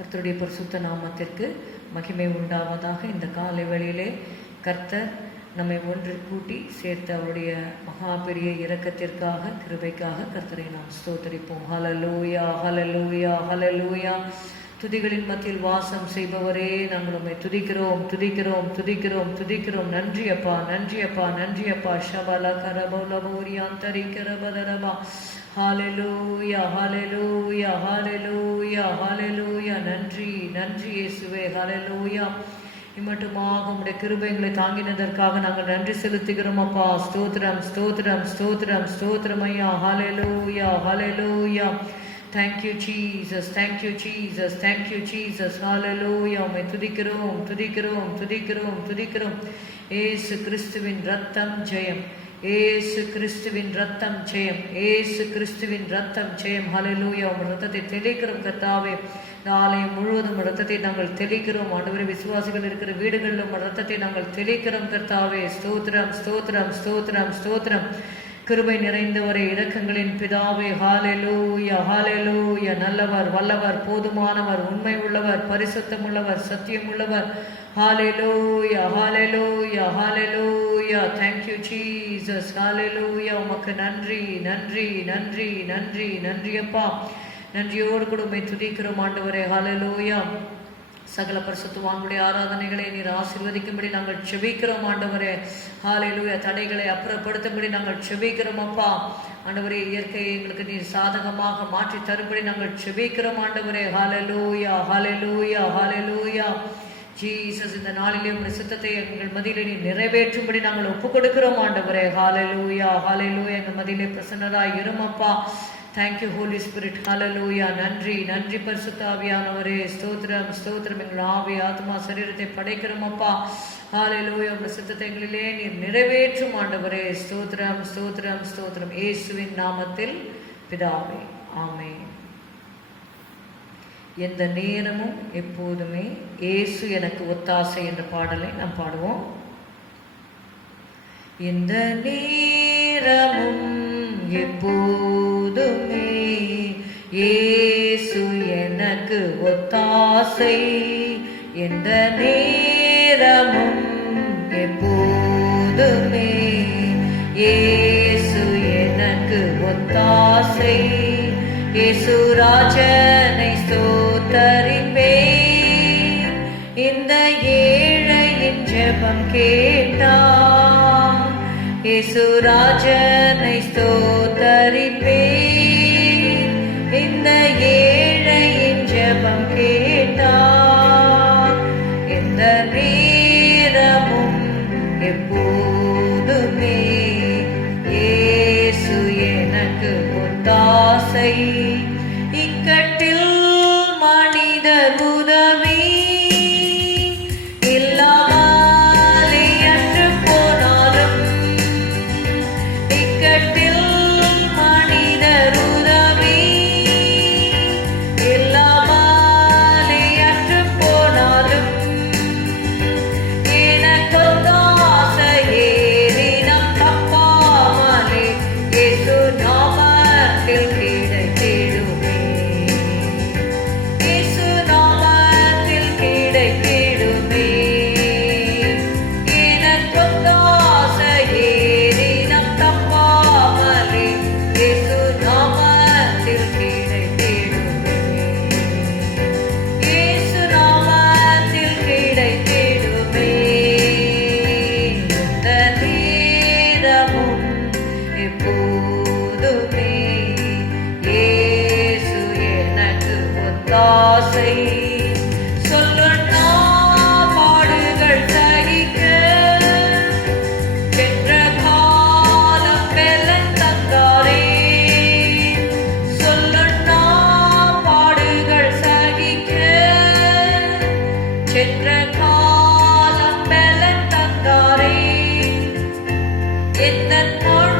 கர்த்தருடைய பரிசுத்த நாமத்திற்கு மகிமை உண்டாவதாக. இந்த காலை வேளையிலே கர்த்தர் நம்மை ஒன்று கூட்டி சேர்த்து அவருடைய மகா பெரிய இரக்கத்திற்காக, கிருபைக்காக கர்த்தரை நாம் ஸ்தோத்தரிப்போம். ஹல்லேலூயா, ஹல்லேலூயா, ஹல்லேலூயா. துதிகளின் மத்தியில் வாசம் செய்பவரே, நாங்கள் உம்மை துதிக்கிறோம், துதிக்கிறோம், துதிக்கிறோம், துதிக்கிறோம். நன்றி அப்பா, நன்றி அப்பா, நன்றி அப்பா. ஷபல கரபௌலபௌரியாந்தரி கரபதரபா. ஹல்லேலூயா, ஹல்லேலூயா, ஹல்லேலூயா, ஹல்லேலூயா. நன்றி, நன்றி இயேசுவே. ஹல்லேலூயா. இம்மட்டுமாக உம்முடைய கிருபைகளை தாங்கினதற்காக நாங்கள் நன்றி செலுத்துகிறோம் அப்பா. ஸ்தோத்திரம், ஸ்தோத்திரம், ஸ்தோத்திரம், ஸ்தோத்திரம் ஐயா. ஹல்லேலூயா, ஹல்லேலூயா. Thank you Jesus, thank you Jesus, thank you Jesus. Hallelujah. உம்மை துதிக்கிறோம், துதிக்கிறோம், துதிக்கிறோம், துதிக்கிறோம். இயேசு கிறிஸ்துவின் ரத்தம் ஜெயம், இயேசு கிறிஸ்துவின் ரத்தம் ஜெயம், இயேசு கிறிஸ்துவின் ரத்தம் ஜெயம். ஹல்லேலூயா. உம் ரத்தத்தை தெளிக்கிறோம் கர்த்தாவே. நாளை முழுவதும் ரத்தத்தை நாங்கள் தெளிக்கிறோம் ஆண்டவரே. விசுவாசிகள் இருக்கிற வீடுகளில் உம் ரத்தத்தை நாங்கள் தெளிக்கிறோம் கர்த்தாவே. ஸ்தோத்திரம், ஸ்தோத்திரம், ஸ்தோத்திரம், ஸ்தோத்திரம். கிருபை நிறைந்தவரே, இரக்கங்களின் பிதாவே. ஹல்லேலூயா, ஹல்லேலூயா. நல்லவர், வல்லவர், போதுமானவர், உண்மை உள்ளவர், பரிசுத்தம் உள்ளவர், சத்தியம் உள்ளவர். ஹல்லேலூயா, ஹல்லேலூயா, ஹல்லேலூயா. Thank you Jesus. ஹல்லேலூயா. உமக்கு நன்றி, நன்றி, நன்றி, நன்றி, நன்றி அப்பா. நன்றியோடு கூட உம்மை துதிக்கிறோம் ஆண்டவரே. ஹல்லேலூயா. சகல பரிசுத்தவான்களுடைய ஆராதனைகளை நீர் ஆசீர்வதிக்கும்படி நாங்கள் செபிக்கிறோம் ஆண்டவரே. ஹல்லேலூயா. தடைகளை அப்புறப்படுத்தும்படி நாங்கள் செபிக்கிறோம் அப்பா. ஆண்டவரே, இயற்கையை எங்களுக்கு நீர் சாதகமாக மாற்றி தரும்படி நாங்கள் செபிக்கிறோம் ஆண்டவரே. ஹல்லேலூயா, ஹல்லேலூயா, ஹல்லேலூயா. ஜீசஸ், இந்த நாளிலே உம்முடைய சித்தத்தை எங்கள் மத்தியிலே நீர் நிறைவேற்றும்படி நாங்கள் ஒப்புக் கொடுக்கிறோம் ஆண்டவரே. ஹல்லேலூயா, ஹல்லேலூயா. எங்கள் மத்தியிலே பிரசன்னராய் இருமப்பா. Thank you holy spirit. ஹல்லேலூயா. நன்றி, நன்றி பரிசுத்த ஆவியானவரே. ஸ்தோத்திரம், ஸ்தோத்திரம். எங்கள் ஆவி, ஆத்மா, சரீரத்தை படைக்கிறோம் அப்பா. ஹல்லேலூயா. உம்முடைய சித்தத்தை எங்களிலே நீர் நிறைவேற்றும் ஆண்டவரே. ஸ்தோத்திரம், ஸ்தோத்திரம், ஸ்தோத்திரம். இயேசுவின் நாமத்தில் பிதாவே, ஆமென். எந்த நேரமும் எப்போதுமே இயேசு எனக்கு ஒத்தாசை என்ற பாடலை நாம் பாடுவோம். எந்த நேரமும் எப்போதுமே இயேசு எனக்கு ஒத்தாசை. எந்த நேரமும் எப்போதுமே இயேசு எனக்கு ஒத்தாசை. இயேசு ராஜனை ஸ்தோத்தரிப்பேன், இந்த ஏழையின் ஜெபம் கேட்டார். இயேசு ராஜனை ஸ்தோத்தரிப்பேன், இந்த ஏழையின் ஜெபம் கேட்டார். எந்த நேரமும் எப்போதுமே இயேசு எனக்கு ஒத்தாசை. இக்கட்டில் மனிதர் உதவி இல்லாமலே அற்று போனாலும், இக்கட்டில் மனிதர் உதவி இல்லாமலே அற்று போனாலும், எனக்கு ஒத்தாசையே தினம் தப்பாமலே இயேசு நாமத்தில் கிடைத்திடுமே. இயேசு நாமத்தில் கிடைத்திடுமே. எனக்கு ஒத்தாசையே தினம் தப்பாமலே இயேசு நாமத்தில் கிடைத்திடுமே. இயேசு நாமத்தில் கிடைத்திடுமே. எந்த நேரமும் எப்போதுமே இயேசு எனக்கு ஒத்தாசை. சொல்லுண்ணா பாடுகள் சகிக்க சென்ற காலம் பெலன் தந்தாரே. சொல்லுண்ணா பாடுகள் சகிக்க சென்ற காலம் பெலன் தந்தாரே. எந்த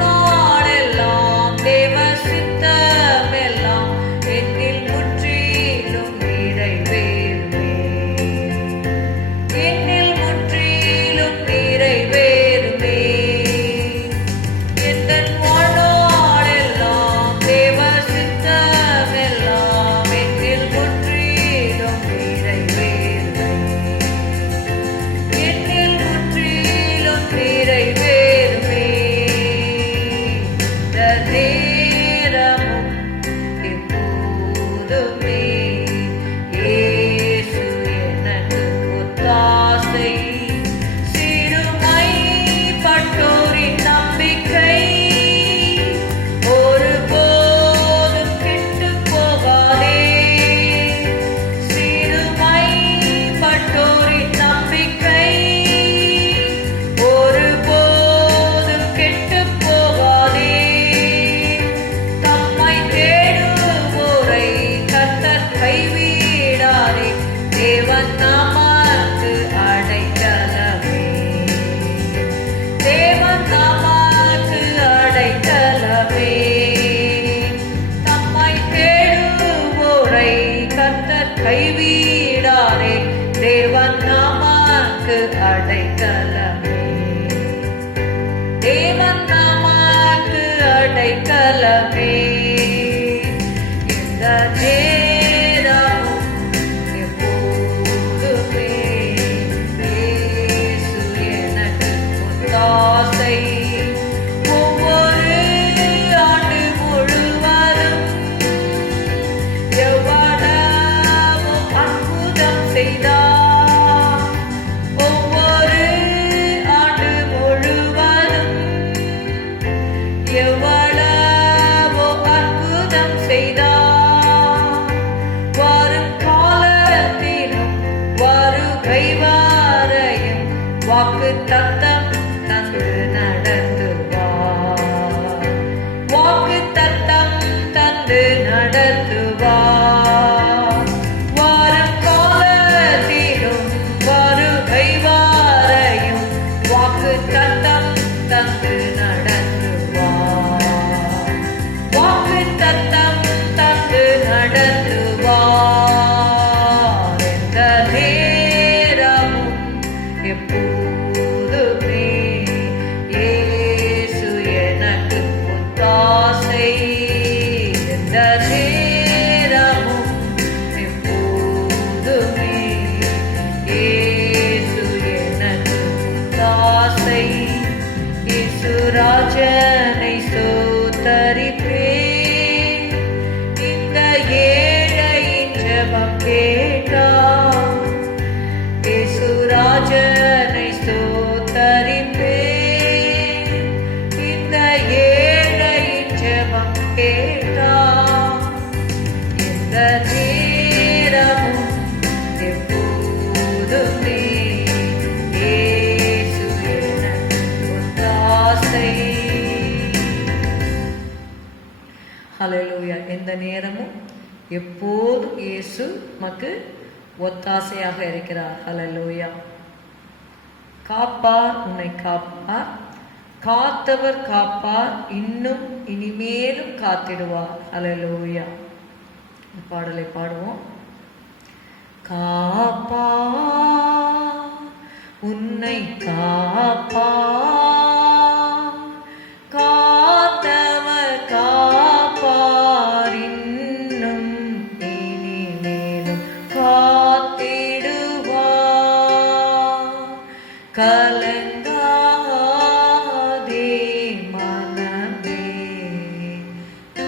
நாளெல்லாம் தேவ சித்தமெல்லாம் என்னில் முற்றிலும் நிறைவேறுமே. என்னில் முற்றிலும் நிறைவேறுமே. எந்த நாளெல்லாம் தேவ சித்தமெல்லாம் என்னில் முற்றிலும் தேவன் நமக்கு அடைக்கலமே. தேவன் நமக்கு அடைக்கலமே. தம்மை தேடுவோரை கர்த்தர் கைவிடாரே. தேவன் நமக்கு அடைக்கலமே. தேவன் நமக்கு அடைக்கலமே. இந்த நேரமும் எப்போதுமே இயேசு எனக்கு ஒத்தாசை. ஒவ்வொரு ஆண்டு முழுவதும் எவ்வளவு அற்புதம் செய்தார். ஒவ்வொரு ஆண்டு முழுவதும் எவ்வளவு அற்புதம் செய்தார். வரும் காலத்திலும் வருகை வரையும் வாக்கு தத்தம் தந்து நடத்துவார். வாக்கு தத்தம் தந்து நடத்துவார். வரும் காலத்திலும் வருகை வரையும் வாக்கு தத்தம் தந்து நடத்துவார். வாக்கு தத்தம் தந்து நடத்துவார். எந்த நேரமும் எப்போதுமே இயேசு எனக்கு ஒத்தாசை. எந்த நேரமும் எப்போதுமே இயேசு எனக்கு ஒத்தாசை. இயேசு ராஜனை ஸ்தோத்தரிப்பேன். இந்த ஏழையின் ஜெபம் கேட்டார். இயேசு ராஜனை ஸ்தோத்தரிப்பேன். இந்த ஏழையின் ஜெபம் கேட்டார். இந்த நேரமும் எப்போதுமே இயேசு எனக்கு ஒத்தாசை. ஹல்லேலூயா. எந்த நேரமும் எப்போதும் இயேசு நமக்கு ஒத்தாசையாக இருக்கிறார். ஹல்லேலூயா. காப்பார், உன்னை காப்பார். காத்தவர் காப்பார், இன்னும் இனிமேலும் காத்திடுவார். ஹல்லேலூயா. இந்த பாடலை பாடுவோம். காப்பார், உன்னை காப்பார். காத்தவர் காப்பார், இன்னும் இனிமேலும் காத்திடுவார். கலங்காதே மனமே,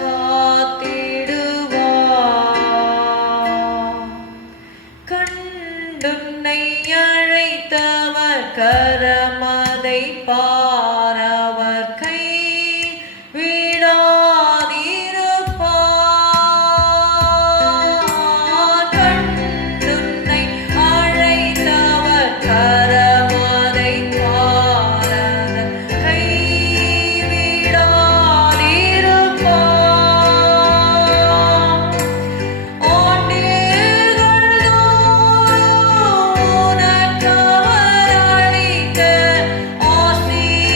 காத்திடுவார். கண்டுன்னை அழைத்தவர் கரமதை பாரவர் கை விடாதிருப்பார். கண்டுன்னை அழைத்தவர் கரமதை பாரவர் கை விடாதிருப்பார். ஆண்டுகள் தோறும் உனக்கவர் அளித்த ஆசீர்வாதங்கள்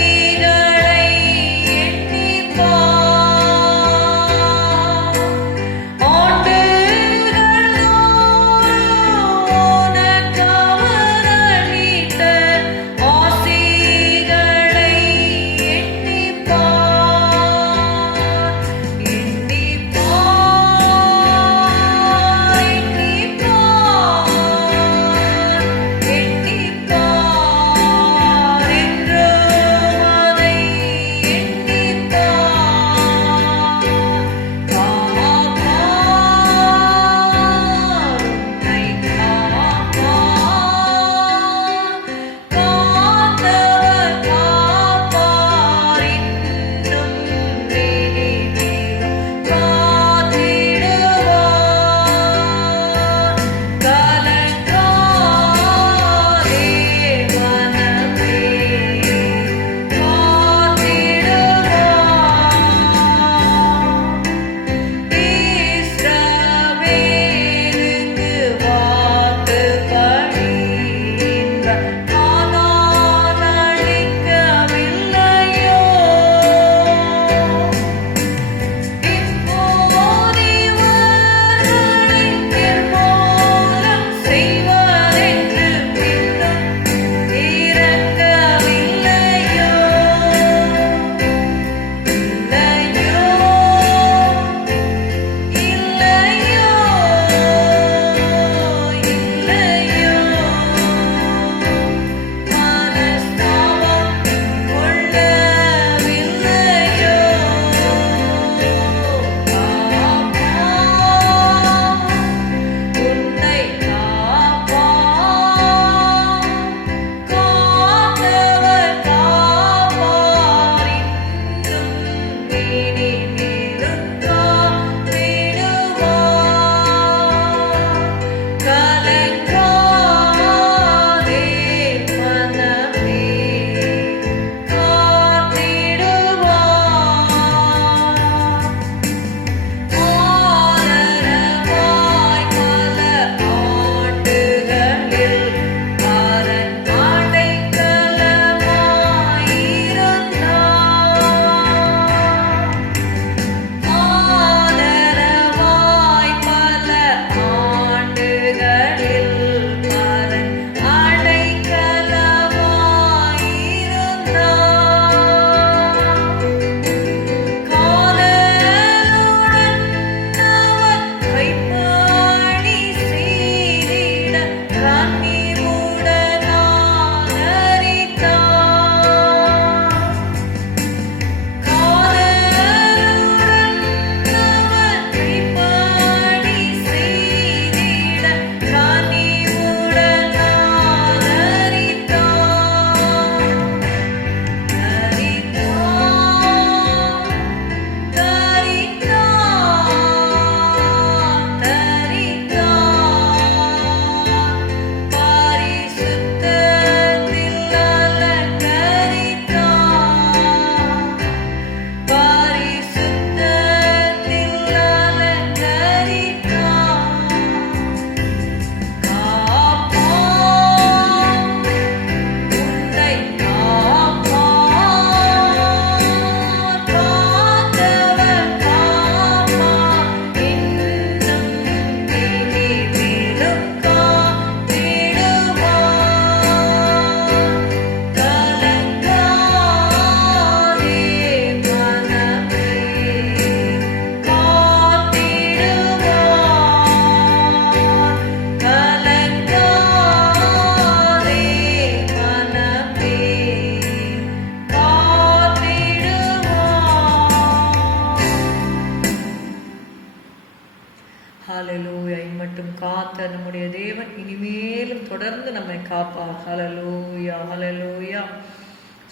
தேவன் இனிமேலும் தொடர்ந்து நம்மை காப்பார். ஹல்லேலூயா, ஹல்லேலூயா.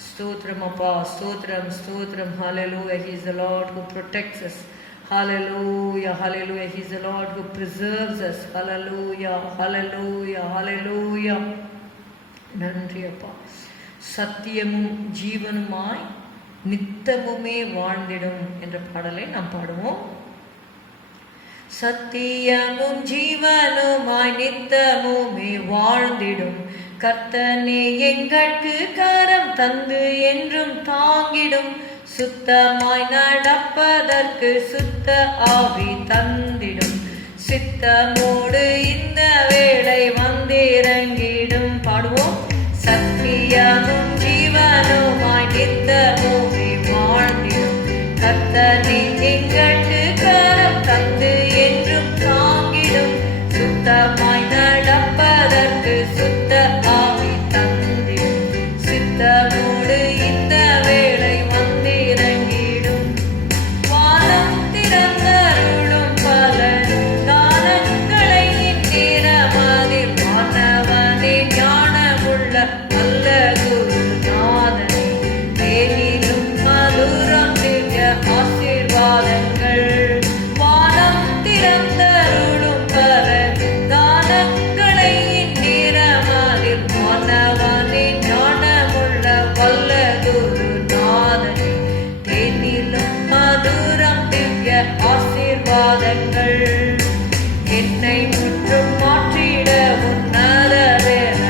ஸ்தோத்திரம் அப்பா, ஸ்தோத்திரம், ஸ்தோத்திரம். ஹல்லேலூயா. He is the Lord who protects us. Hallelujah, hallelujah. He is the Lord who preserves us. Hallelujah, hallelujah, hallelujah. நன்றி அப்பா. சத்தியமும் ஜீவனுமாய் நித்தமுமே வாழ்ந்திடும் என்ற பாடலை நாம் பாடுவோம். சத்தியமும் ஜீவனுமாய் நித்தமுமே வாழ்ந்திடும் கர்த்தனே எங்களுக்கு கரம் தந்து என்றும் தாங்கிடும். சுத்தமாய் நடப்பதற்கு சுத்த ஆவி தந்திடும். சித்தமோடு இந்த வேளை வந்திறங்கிடும். பாடுவோம். சத்தியமும் ஜீவனுமாய் நித்தமுமே வாழ்ந்திடும் கர்த்தனே எங்களுக்கு கரம் தந்து என்றும் தாங்கிடும். சுத்தமாய் நடப்பதற்கு சுத்த ஆவி தந்திடும். சித்தமோடு இந்த வேளை வந்திறங்கிடும். வானம் திறந்தருளும் பல காலங்களை இந்நேரமதில் மாணவனே ஞானமுள்ள நல்ல குருநாதனே தேனிலும் மதுரம் திவ்ய ஆசீர்வாதங்கள். வானம் திறந்தருளும் பல காலங்களை இந்நேரமதில் மாணவனே ஞானமுள்ள வல்ல குருநாதனே தேனிலும் மதுரம் திவ்ய ஆசீர்வாதங்கள். என்னை முற்றும் மாற்றிட உன்னத வேல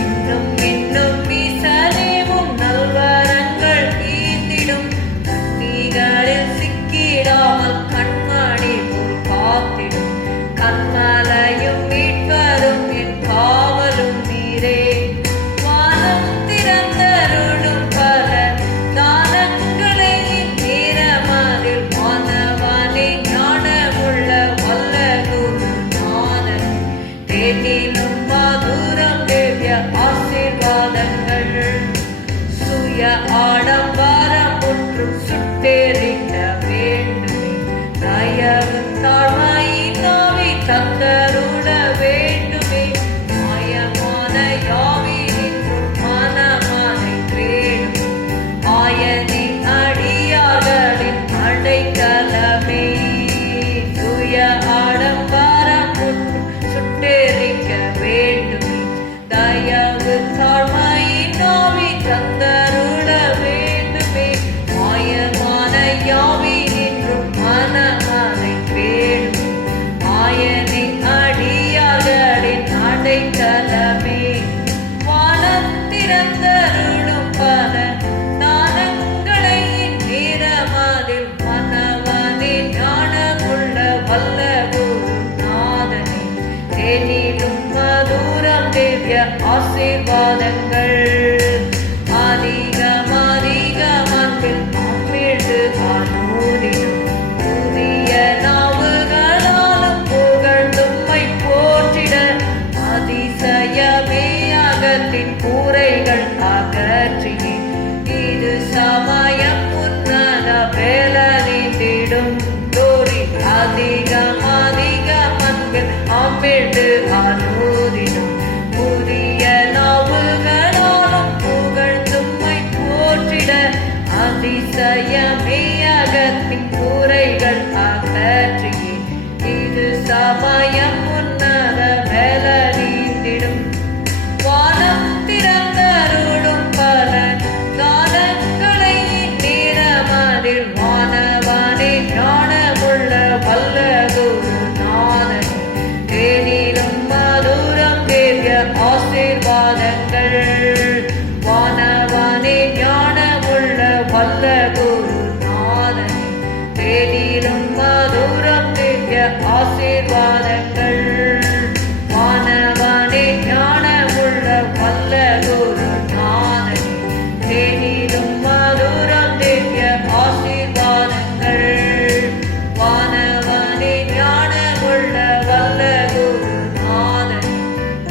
இன்னும் இன்னும் வீசலேவும் நல்வரங்கள் ஈந்திடும். நீகளில் சிக்கிடாமல் கண்மணி போல் காத்திடும். கண்மலையும் மீட்பரும் என் காவலும் நீரே. வானம் திறந்தருளும் பல தானங்களை நேரமதில் மாணவனே ஞானமுள்ள வல்ல குருநாதன் தேனிலும் மதுரம் திவ்ய ஆசீர்வாதங்கள். சுய ஆடம்பரம் முற்றும் சுட்டெரிக்க வேண்டுமே. தயவு தாழ்மையின் ஆவி தந்தருள வேண்டுமே. மாயமான யாவினின்றும் மனமானை தேடும். ஆயனின் அடியார்களின் அடைக்கலமே. சுய ஆடம்பரம் முற்றும் சுட்டெரிக்க வேண்டுமே. தயவு தாழ்மையின் ஆவி தந்தருள வேண்டுமே. மாயமான யாவினின்றும் மனமானை தேடும். ஆயனின் அடியார்களின் அடைக்கலமே. வானம் திறந்தருளும் பல தானங்களை நேரமதில் மனவனே ஞானமுள்ள வல்ல குருநாதனே தேனிலும் மதுரம் திவ்ய ஆசீர்வாதங்கள். அதிகம் அதிகம் அன்பில் அமிழ்ந்து அனூதிடும். புதிய நாவுகளாலும் புகழ்ந்தும்மை போற்றிட. அதிசயமே அகத்தின் கூரைகள் அகற்றினே. இது சமயம் உன்னத வேல நீந்திடும். தோறி அதிகம் அதிகம் அன்பில் அமிழ்ந்து அனூதிடும். புதிய நாவுகளாலும் புகழ்ந்தும்மை போற்றிட. அதிசயமே அகத்தின் கூரைகள் அகற்றியே. இது சமயம் உன்னத வேல நீந்திடும். வானம் திறந்தருளும் பல காலங்களை நேரமதில் மாணவனே ஞானமுள்ள வல்ல குருநாதன் தேனிலும் மதுரம் திவ்ய ஆசீர்வாதங்கள். வானவனே ஞானமுள்ள வல்ல குருநாதன் தேனிலும் மதுரம் திவ்ய ஆசீர்வாதங்கள். வானவனே ஞானமுள்ள வல்ல குருநாதன் தேனிலும் மதுரம் திவ்ய ஆசீர்வாதங்கள். வானவனே ஞானமுள்ள வல்ல குருநாதன்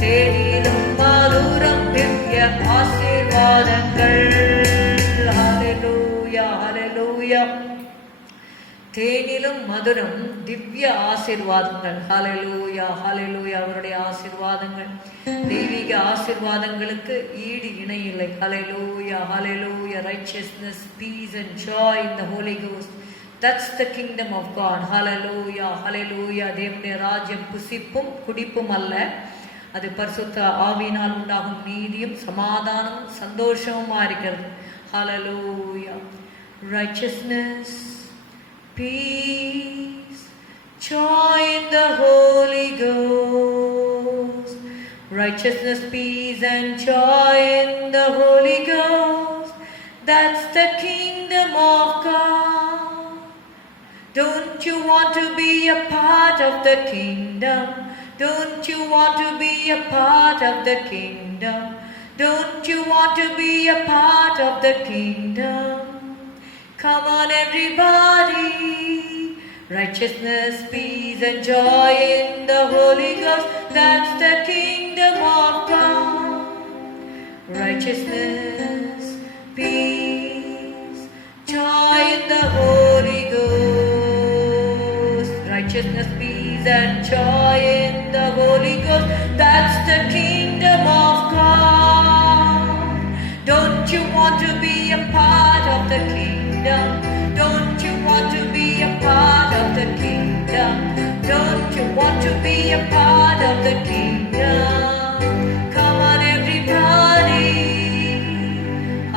தேனிலும் மதுரம் திவ்ய ஆசீர்வாதங்கள். ஹல்லேலூயா, ஹல்லேலூயா. தேனிலும் மதுரம் திவ்ய திவ்ய ஆசீர்வாதங்கள். ஹல்லேலூயா, ஹல்லேலூயா. அவருடைய ஆசீர்வாதங்கள், தெய்வீக ஆசீர்வாதங்களுக்கு ஈடு இணை இல்லை. ஹல்லேலூயா, ஹல்லேலூயா. Righteousness, peace and joy in the Holy Ghost. That's the kingdom of God. Hallelujah, hallelujah. தேவனுடைய ராஜ்யம் புசிப்பும் குடிப்பும் அல்ல, அது பரிசுத்த ஆவியினால் உண்டாகும் நீதியும் சமாதானமும் சந்தோஷமுமா இருக்கிறது. Hallelujah. Righteousness, peace, joy in the Holy Ghost. Righteousness, peace and joy in the Holy Ghost. That's the kingdom of God. Don't you want to be a part of the kingdom? Don't you want to be a part of the kingdom? Don't you want to be a part of the kingdom? Come on everybody. Righteousness, peace and joy in the Holy Ghost. That's the kingdom of God. Righteousness, peace, joy in the Holy Ghost. Righteousness, peace and joy in the Holy Ghost. That's the kingdom of God. Don't you want to be a part of the kingdom? Don't you want to be a part of the kingdom? Don't you want to be a part of the kingdom? Come on everybody.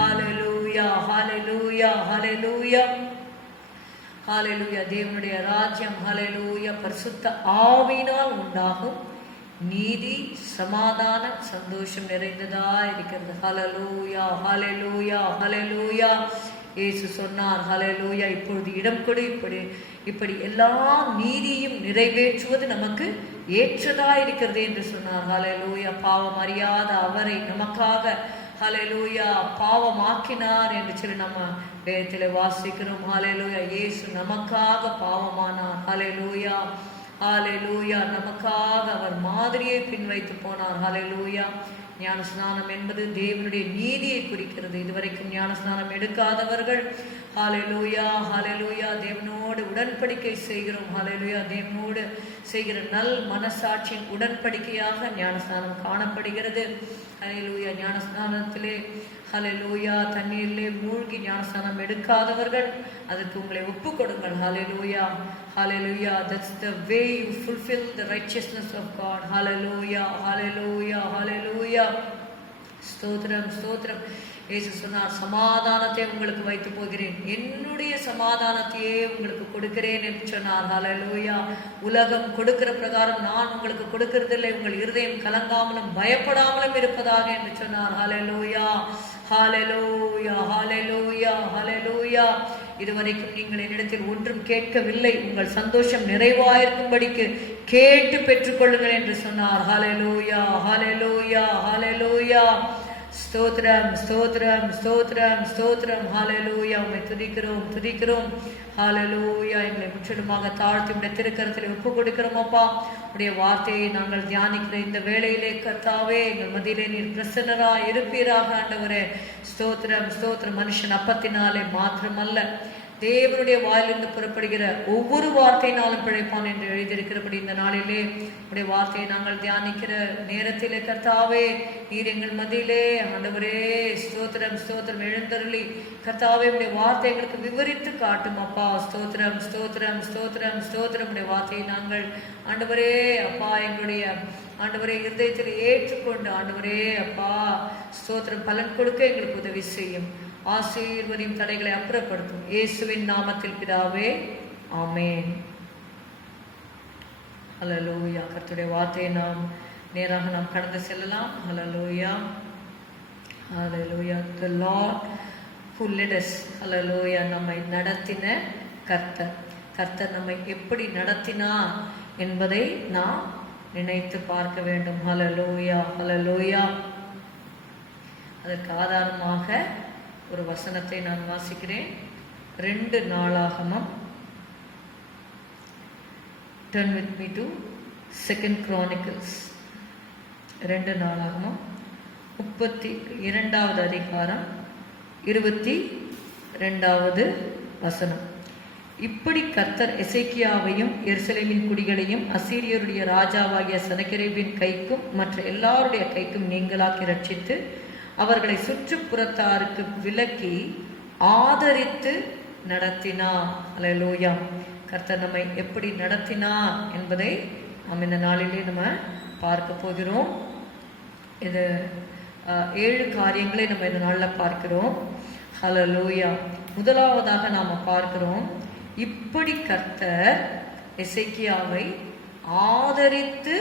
Hallelujah, hallelujah, hallelujah. ஹalleluya. தேவனுடைய ராஜ்யம் ஹalleluya பரிசுத்த ஆவியினால் உண்டாகும் நீதி, சமாதானம், சந்தோஷம் நிறைந்ததா இருக்கிறது. ஹalleluya, ஹalleluya, ஹalleluya. இயேசு சொன்னார் ஹalleluya, இப்பொழுது இடம் கொடு, இப்படி எல்லா நீதியும் நிறைவேற்றுவது நமக்கு ஏற்றதா இருக்கிறது என்று சொன்னார். ஹalleluya. பாவம் அறியாத அவரை நமக்காக ஹalleluya பாவமாக்கினார் என்று சொல்லி நம்ம வேதத்தில் வாசிக்கிறோம். ஹalleluya. இயேசு நமக்காக பாவமானார். ஹalleluya, ஹalleluya. நமக்காக அவர் மாதிரியை பின்வைத்து போனார். ஹalleluya. ஞானஸ்நானம் என்பது தேவனுடைய நீதியை குறிக்கிறது. இதுவரைக்கும் ஞானஸ்நானம் எடுக்காதவர்கள் ஹalleluya, ஹalleluya, தேவனோடு உடன்படிக்கை செய்கிறோம். ஹalleluya. தேவனோடு செய்கிற நல் மனசாட்சியின் உடன்படிக்கையாக ஞானஸ்நானம் காணப்படுகிறது. ஹalleluya. ஞானஸ்நானத்திலே ஹalleluya தண்ணீரிலே மூழ்கி ஞானஸ்நானம் எடுக்காதவர்கள் அதற்கு உங்களை ஒப்பு கொடுங்கள். ஹalleluya, hallelujah. That's the way you fulfill the righteousness of God. Hallelujah, hallelujah, hallelujah. ஸ்தோத்திரம், ஸ்தோத்திரம். இயேசு சொன்னார், சமாதானத்தை உங்களுக்கு வைத்து போகிறேன், என்னுடைய சமாதானத்தையே உங்களுக்கு கொடுக்கிறேன் என்று சொன்னார். ஹalleluya. உலகம் கொடுக்கிற பிரகாரம் நான் உங்களுக்கு கொடுக்கிறதில்லை, உங்கள் இருதயம் கலங்காமலும் பயப்படாமலும் இருப்பதாக என்று சொன்னார். ஹalleluya, ஹalleluya, ஹalleluya, ஹalleluya. இதுவரைக்கும் நீங்கள் என்னிடத்தில் ஒன்றும் கேட்கவில்லை, உங்கள் சந்தோஷம் நிறைவாயிருக்கும்படிக்கு கேட்டு பெற்றுக்கொள்ளுங்கள் என்று சொன்னார். ஹalleluya, ஹalleluya, ஹalleluya. ஸ்தோத்திரம், ஸ்தோத்திரம், ஸ்தோத்திரம், ஸ்தோத்திரம். ஹalleluya. உம்மை துதிக்கிறோம், துதிக்கிறோம். ஹalleluya. எங்களை முற்றிலுமாக தாழ்த்தி உடைய திருக்கரத்தில் ஒப்பு கொடுக்கிறோம் அப்பா. உடைய வார்த்தையை நாங்கள் தியானிக்கிற இந்த வேளையிலே கர்த்தாவே எங்கள் மத்தியிலே நீர் பிரசன்னராய் இருப்பீராக ஆண்டவரே. ஸ்தோத்திரம், ஸ்தோத்திரம். மனுஷன் அப்பத்தினாலே மாத்திரமல்ல, தேவனுடைய வாயிலிருந்து புறப்படுகிற ஒவ்வொரு வார்த்தையினாலும் பிழைப்பான் என்று எழுதியிருக்கிறபடி இந்த நாளிலே உடைய வார்த்தையை நாங்கள் தியானிக்கிற நேரத்திலே கர்த்தாவே நீர் எங்கள் மத்தியிலே ஆண்டவரே ஸ்தோத்திரம், ஸ்தோத்திரம் எழுந்தருளி கர்த்தாவே உடைய வார்த்தை எங்களுக்கு விவரித்து காட்டும் அப்பா. ஸ்தோத்திரம், ஸ்தோத்திரம், ஸ்தோத்திரம், ஸ்தோத்திரம். உடைய வார்த்தையை நாங்கள் ஆண்டவரே அப்பா எங்களுடைய ஆண்டவரே இருதயத்தில் ஏற்றுக்கொண்டு ஆண்டவரே அப்பா ஸ்தோத்திரம் பலன் கொடுக்க எங்களுக்கு உதவி செய்யும். ஆசீர்வதியும், தடைகளை அப்புறப்படுத்தும். இயேசுவின் நாமத்தில் பிதாவே, ஆமென். ஹல்லேலூயா. கர்த்தருடைய வார்த்தையை நாம் நேராக கடந்து செல்லலாம். ஹல்லேலூயா, ஹல்லேலூயா. The Lord who led us, ஹல்லேலூயா, நம்மை நடத்தின கர்த்தர் நம்மை எப்படி நடத்தினார் என்பதை நாம் நினைத்து பார்க்க வேண்டும். ஹல்லேலூயா, ஹல்லேலூயா. அதற்கு ஆதாரமாக ஒரு வசனத்தை நான் வாசிக்கிறேன். 2 நாளாகமம். Turn with me to 2 Chronicles. 2 நாளாகமம் 32வது அதிகாரம் 22வது வசனம். இப்படி கர்த்தர் எசேக்கியாவையும் எருசலேமின் குடிகளையும் அசீரியருடைய ராஜாவாகிய சனகெரிபின் கைக்கும் மற்ற எல்லாருடைய கைக்கும் நீங்களாக்கி ரட்சித்து அவர்களை சுற்றுப்புறத்தாருக்கு விலக்கி ஆதரித்து நடத்தினார். அல்லேலூயா. கர்த்தர் நம்மை எப்படி நடத்தினார் என்பதை நாம் இந்த நாளிலே நம்ம பார்க்க போகிறோம். இது 7 காரியங்களை நம்ம இந்த நாளில் பார்க்கிறோம். ஹல்லேலூயா. முதலாவதாக நாம் பார்க்கிறோம், இப்படி கர்த்தர் எசேக்கியாவை ஆதரித்து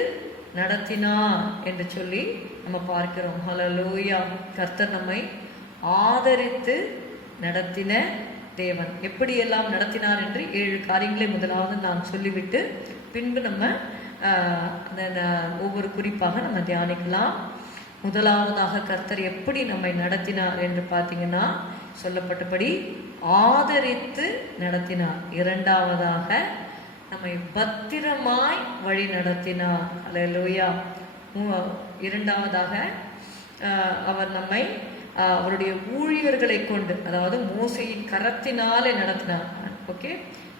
நடத்தினார் என்று சொல்லி நம்ம பார்க்கிறோம். ஹல்லேலூயா. கர்த்தர் நம்மை ஆதரித்து நடத்தின தேவன். எப்படியெல்லாம் நடத்தினார் என்று 7 காரியங்களை முதலாவது நான் சொல்லிவிட்டு பின்பு நம்ம ஒவ்வொரு குறிப்பாக நம்ம தியானிக்கலாம். முதலாவதாக கர்த்தர் எப்படி நம்மை நடத்தினார் என்று பார்த்தீங்கன்னா, சொல்லப்பட்டபடி ஆதரித்து நடத்தினார். இரண்டாவதாக நம்மை பத்திரமாய் வழி நடத்தினார். அல்லேலூயா. இரண்டாவதாக அவர் நம்மை அவருடைய ஊழியர்களை கொண்டு, அதாவது மோசையின் கரத்தினாலே நடத்தினார். ஓகே,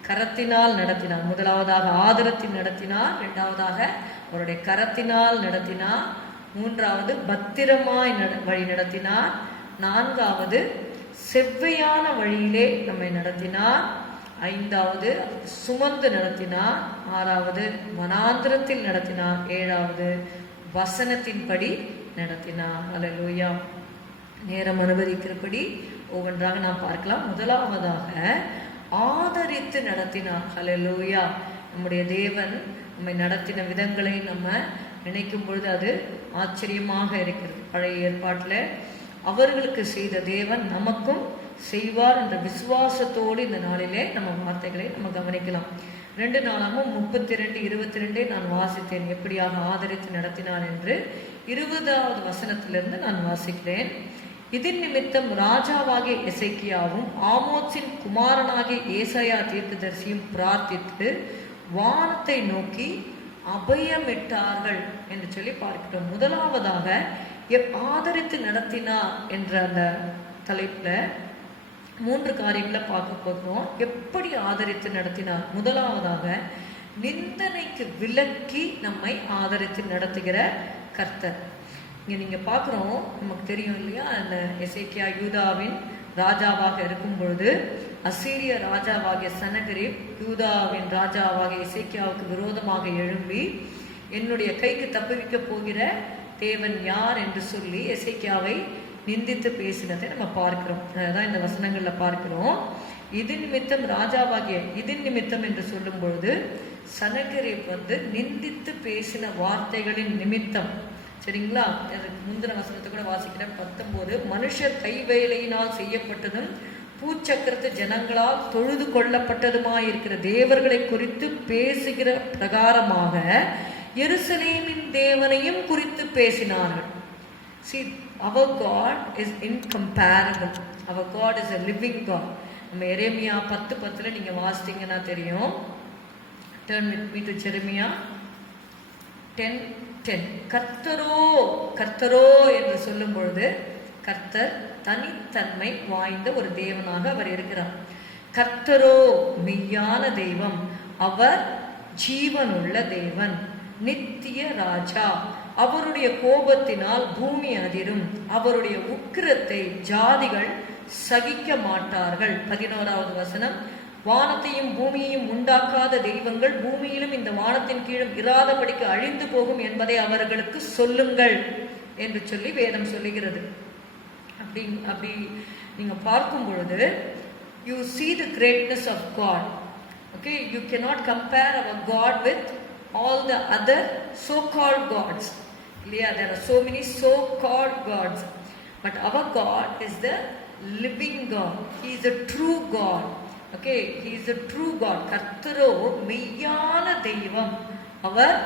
கரத்தினால் நடத்தினார். முதலாவதாக ஆதரத்தில் நடத்தினார், இரண்டாவதாக அவருடைய கரத்தினால் நடத்தினார், மூன்றாவது பத்திரமாய் வழி நடத்தினார், நான்காவது செவ்வையான வழியிலே நம்மை நடத்தினார், ஐந்தாவது சுமந்து நடத்தினார், ஆறாவது வனாந்திரத்தில் நடத்தினார், ஏழாவது வசனத்தின்படி நடத்தினார். அல்லேலூயா. நேரம் அனுமதிக்கிறபடி ஒவ்வொன்றாக நாம் பார்க்கலாம். முதலாவதாக ஆதரித்து நடத்தினார். அல்லேலூயா. நம்முடைய தேவன் நம்மை நடத்தின விதங்களை நம்ம நினைக்கும் பொழுது அது ஆச்சரியமாக இருக்கிறது. பழைய ஏற்பாட்டில் அவர்களுக்கு செய்த தேவன் நமக்கும் செய்வார் என்ற விசுவாசத்தோடு இந்த நாளிலே நம்ம வார்த்தைகளை நம்ம கவனிக்கலாம். 2 நாளாகவும் 32:22 நான் வாசித்தேன், எப்படியாக ஆதரித்து நடத்தினான் என்று. 20வது வசனத்திலிருந்து நான் வாசிக்கிறேன். இதன் நிமித்தம் ராஜாவாகிய எசேக்கியாவும் ஆமோத்சின் குமாரனாகிய ஏசாயா தீர்க்கதரிசியும் பிரார்த்தித்து வானத்தை நோக்கி அபயமிட்டார்கள் என்று சொல்லி பார்க்கிறோம். முதலாவதாக ஆதரித்து நடத்தினார் என்ற அந்த தலைப்புல 3 காரியங்களை பார்க்க போகிறோம். எப்படி ஆதரித்து நடத்தினார்? முதலாவதாக நிந்தனைக்கு விலக்கி நம்மை ஆதரித்து நடத்துகிற கர்த்தர். இங்க நீங்க பார்க்குறோம், நமக்கு தெரியும் இல்லையா, அந்த எசேக்கியா யூதாவின் ராஜாவாக இருக்கும் பொழுது அசீரிய ராஜாவாகிய சனகெரிப் யூதாவின் ராஜாவாகிய எசேக்கியாவுக்கு விரோதமாக எழும்பி என்னுடைய கைக்கு தப்புவிக்க போகிற தேவன் யார் என்று சொல்லி எசேக்கியாவை நிந்தித்து பேசினதை நம்ம பார்க்கிறோம். அதான் இந்த வசனங்கள்ல பார்க்கிறோம். இதன் நிமித்தம் ராஜாவாகிய இதன் நிமித்தம் என்று சொல்லும் பொழுது சனகெரிப் நிந்தித்து பேசின வார்த்தைகளின் நிமித்தம். சரிங்களா? முந்தின வசனத்தை கூட வாசிக்கிறேன். 19, மனுஷர் கைவேலையினால் செய்யப்பட்டதும் பூச்சக்கரத்து ஜனங்களால் தொழுது கொள்ளப்பட்டதுமாயிருக்கிற தேவர்களை குறித்து பேசுகிற பிரகாரமாக எருசலேமின் தேவனையும் குறித்து பேசினார்கள். See, our God is incomparable. Our God is a living God. நம்ம எரேமியா 10:10 நீங்க வாசித்தீங்கன்னா தெரியும். Turn with me to Jeremiah 10:10. கர்த்தரோ கர்த்தரோ என்று சொல்லும் பொழுது கர்த்தர் தனித்தன்மை வாய்ந்த ஒரு தேவனாக அவர் இருக்கிறார். கர்த்தரோ மெய்யான தெய்வம், அவர் ஜீவனுள்ள தேவன், நித்திய ராஜா. அவருடைய கோபத்தினால் பூமி அதிரும், அவருடைய உக்கிரத்தை ஜாதிகள் சகிக்க மாட்டார்கள். 11வது வசனம், வானத்தையும் பூமியையும் உண்டாக்காத தெய்வங்கள் பூமியிலும் இந்த வானத்தின் கீழும் இராதபடிக்கு அழிந்து போகும் என்பதை அவர்களுக்கு சொல்லுங்கள் என்று சொல்லி வேதம் சொல்லுகிறது. அப்படி நீங்க பார்க்கும் பொழுது you see the greatness of God. Okay, you cannot compare our God with all the other so-called gods. Yeah, there are so many so-called gods, but our God is the living God. He is a true God. Okay, He is a true God. கர்த்தரோ மெய்யான தெய்வம், அவர்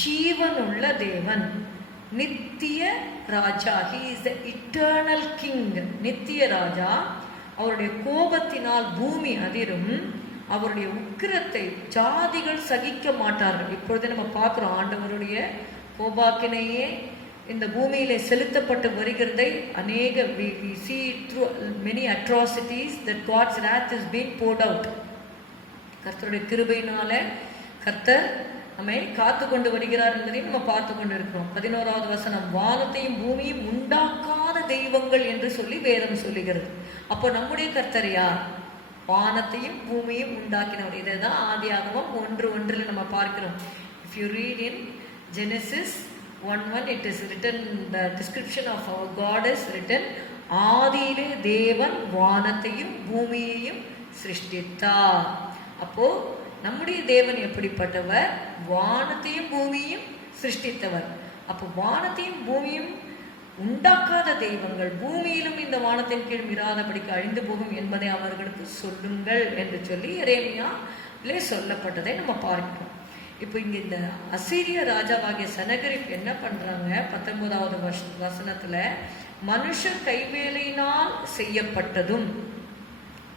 ஜீவனுள்ள தேவன், நித்திய ராஜா. He is the eternal king. நித்திய ராஜா. அவருடைய கோபத்தினால் பூமி அதிரும், அவருடைய உக்கிரத்தை ஜாதிகள் சகிக்க மாட்டார்கள். இப்பொழுது நம்ம பார்க்கிறோம், ஆண்டவருடைய கோபாக்கினையே இந்த பூமியிலே செலுத்தப்பட்டு வருகிறதை அநேக we see through many atrocities that God's wrath is being poured out. கர்த்தருடைய கிருபையினால கர்த்தர் நம்மை காத்து கொண்டு வருகிறார் என்பதையும் நம்ம பார்த்து கொண்டு இருக்கிறோம். 11வது வசனம், வானத்தையும் பூமியும் உண்டாக்காத தெய்வங்கள் என்று சொல்லி வேதம் சொல்லுகிறது. அப்போ நம்முடைய கர்த்தர் யார்? வானத்தையும் பூமியும் உண்டாக்கினவர். இதைதான் ஆதியாகமம் 1:1 நம்ம பார்க்கிறோம். If you read in Genesis 1:1, it is written, the description of our God is written, ஆதியிலே தேவன் வானத்தையும் பூமியையும் சிருஷ்டித்தார். அப்போ நம்முடைய தேவன் எப்படிப்பட்டவர்? வானத்தையும் பூமியையும் சிருஷ்டித்தவர். அப்போ வானத்தையும் பூமியும் உண்டாக்காத தெய்வங்கள் பூமியிலும் இந்த வானத்தின் கீழ் இராதபடிக்கு அழிந்து போகும் என்பதை அவர்களுக்கு சொல்லுங்கள் என்று சொல்லி எரேமியாவிலே சொல்லப்பட்டதை நம்ம பார்க்கிறோம். இப்போ இங்க இந்த அசீரிய ராஜாவாகிய சனகரிப் என்ன பண்றாங்க? 19வது வசனத்துல, மனுஷர் கைவேலையினால் செய்யப்பட்டதும்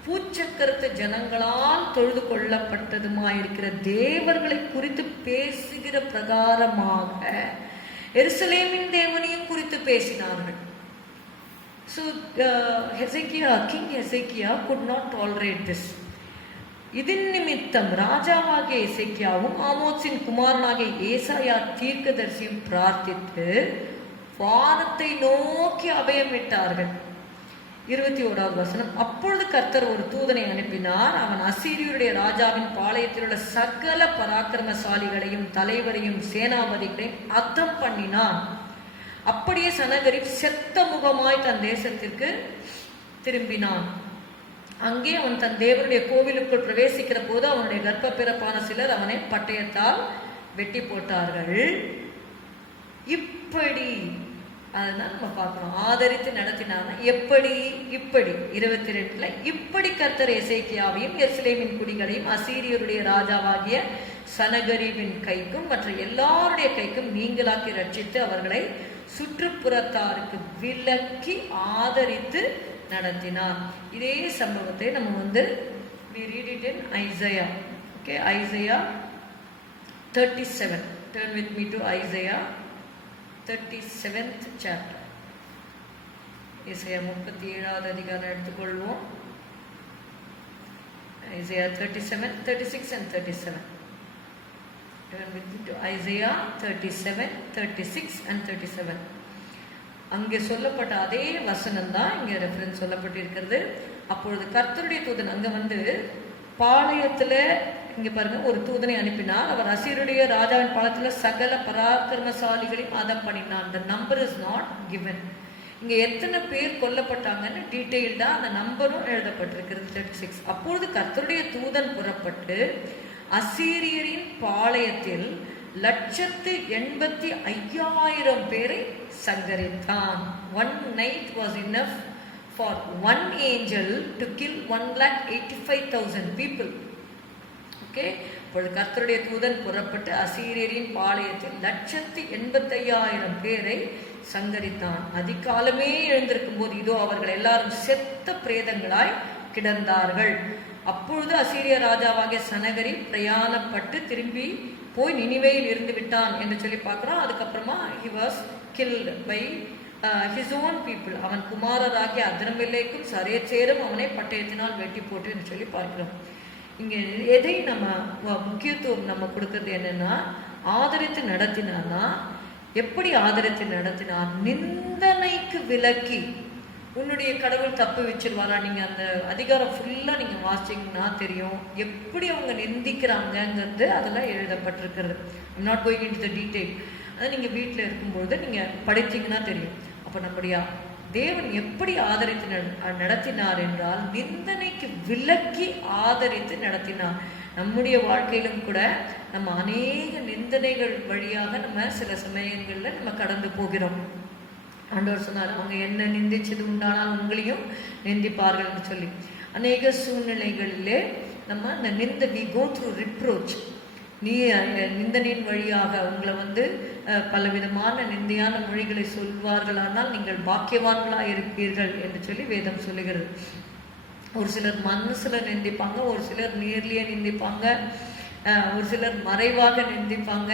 பூச்சக்கரத்து ஜனங்களால் தொழுது கொள்ளப்பட்டதுமாயிருக்கிற தேவர்களை குறித்து பேசுகிற பிரகாரமாக எருசலேமின் தேவனையும் குறித்து பேசினார்கள். So King Hezekiah could not tolerate this. இதன் நிமித்தம் ராஜாவாகிய எசேக்கியாவும் ஆமோத்சின் குமாரனாகிய ஏசாயா தீர்க்கதரிசியும் பிரார்த்தித்து வானத்தை நோக்கி அபயமிட்டார்கள். 21வது வசனம், அப்பொழுது கர்த்தர் ஒரு தூதனை அனுப்பினார். அவன் அசீரியருடைய ராஜாவின் பாளையத்தில் உள்ள சகல பராக்கிரமசாலிகளையும் தலைவரையும் சேனாபதிகளையும் அத்தம் பண்ணினான். அப்படியே சனகரிப் செத்த முகமாய் தன் தேசத்திற்கு திரும்பினான். அங்கே அவன் தன் தேவனுடைய கோவிலுக்குள் பிரவேசிக்கிற போது அவனுடைய கர்ப்ப பிறப்பான சிலர் அவனை பட்டயத்தால் வெட்டி போட்டார்கள். இப்படி அதுதான் நம்ம பார்க்கணும். ஆதரித்து நடத்தினார்னா எப்படி? இப்படி 22ல, இப்படி கர்த்தர் எசேக்கியாவையும் எருசலேமின் குடிகளையும் அசீரியருடைய ராஜாவாகிய சனகரிபின் கைக்கும் மற்ற எல்லாருடைய கைக்கும் நீங்களாக்கி ரட்சித்து அவர்களை சுற்றுப்புறத்தாருக்கு விலக்கி ஆதரித்து நடத்தினார். இதே சம்பவத்தை நம்ம we read it in Isaiah. Okay, Isaiah 37. Turn with me to Isaiah 37th chapter. Isaiah 37வது அதிகாரம் எடுத்துக்கொள்வோம். Isaiah 37, 36 and 37. Turn with me to Isaiah 37, 36 and 37. அங்கே சொல்லப்பட்ட அதே வசனம் தான் இங்கே ரெஃபரன்ஸ் சொல்லப்பட்டிருக்கிறது. அப்பொழுது கர்த்தருடைய தூதன் அங்கே பாளையத்துல இங்க பாருங்க, ஒரு தூதனை அனுப்பினார். அவர் அசீருடைய ராஜாவின் பாளையத்துல சகல பராக்கிரமசாலிகளையும் அதம் பண்ணினான். The number is not given. இங்க எத்தனை பேர் கொல்லப்பட்டாங்கன்னு டீட்டெயில்டா அந்த நம்பரும் எழுதப்பட்டிருக்கிறது. 36. அப்பொழுது கர்த்தருடைய தூதன் புறப்பட்டு அசீரியரின் பாளையத்தில் 185,000 பேரை சங்கரித்தான். One night was enough for one angel to kill 185,000 people. Okay, இப்பொழுது கர்த்தருடைய தூதன் புறப்பட்டு அசீரியரின் பாளையத்தில் 185,000 பேரை சங்கரித்தான். அதிகாலமே எழுந்திருக்கும் போது இதோ அவர்கள் எல்லாரும் செத்த பிரேதங்களாய் கிடந்தார்கள். அப்பொழுது அசீரிய ராஜாவாகிய சனகரிப் பிரயாணப்பட்டு திரும்பி போய் நினிவேயில் இருந்து விட்டான் என்று சொல்லி பார்க்கிறோம். அதுக்கப்புறமா he was killed by his own people. அவன் குமாரராகிய அத்ரமெல்லேக்கும் சரேச்சேரும் அவனை பட்டயத்தினால் வெட்டி போட்டு என்று சொல்லி பார்க்கிறோம். இங்க எதை நம்ம முக்கியத்துவம் நம்ம கொடுக்கறது என்னன்னா, ஆதரித்து நடத்தினார்னா எப்படி ஆதரித்து நடத்தினார்? நிந்தனைக்கு விலக்கி. உன்னுடைய கடவுள் தப்பு வச்சிருவாரா? நீங்க அந்த அதிகாரம் ஃபுல்லா நீங்க வாசிச்சீங்கன்னா தெரியும் எப்படி அவங்க நிந்திக்கிறாங்கிறது அதெல்லாம் எழுதப்பட்டிருக்கிறது. I'm not going into the detail. அதை நீங்க வீட்டில் இருக்கும்பொழுது நீங்க படிச்சீங்கன்னா தெரியும். அப்ப நம்முடைய தேவன் எப்படி ஆதரித்து நடத்தினார் என்றால் நிந்தனைக்கு விலக்கி ஆதரித்து நடத்தினார். நம்முடைய வாழ்க்கையிலும் கூட நம்ம அநேக நிந்தனைகள் வழியாக நம்ம சில சமயங்கள்ல நம்ம கடந்து போகிறோம். ஆண்டவர் சொன்னார், அவங்க என்ன நிந்திச்சது உண்டானால் உங்களையும் நிந்திப்பார்கள் என்று சொல்லி. அநேக சூழ்நிலைகளிலே நம்ம அந்த we go through reproach. நீ நிந்தனின் வழியாக உங்களை பலவிதமான நிந்தையான மொழிகளை சொல்வார்களானால் நீங்கள் பாக்கியவான்களா இருப்பீர்கள் என்று சொல்லி வேதம் சொல்லுகிறது. ஒரு சிலர் மனசுல நிந்திப்பாங்க, ஒரு சிலர் நேர்லயே நிந்திப்பாங்க, ஒரு சிலர் மறைவாக நிந்திப்பாங்க.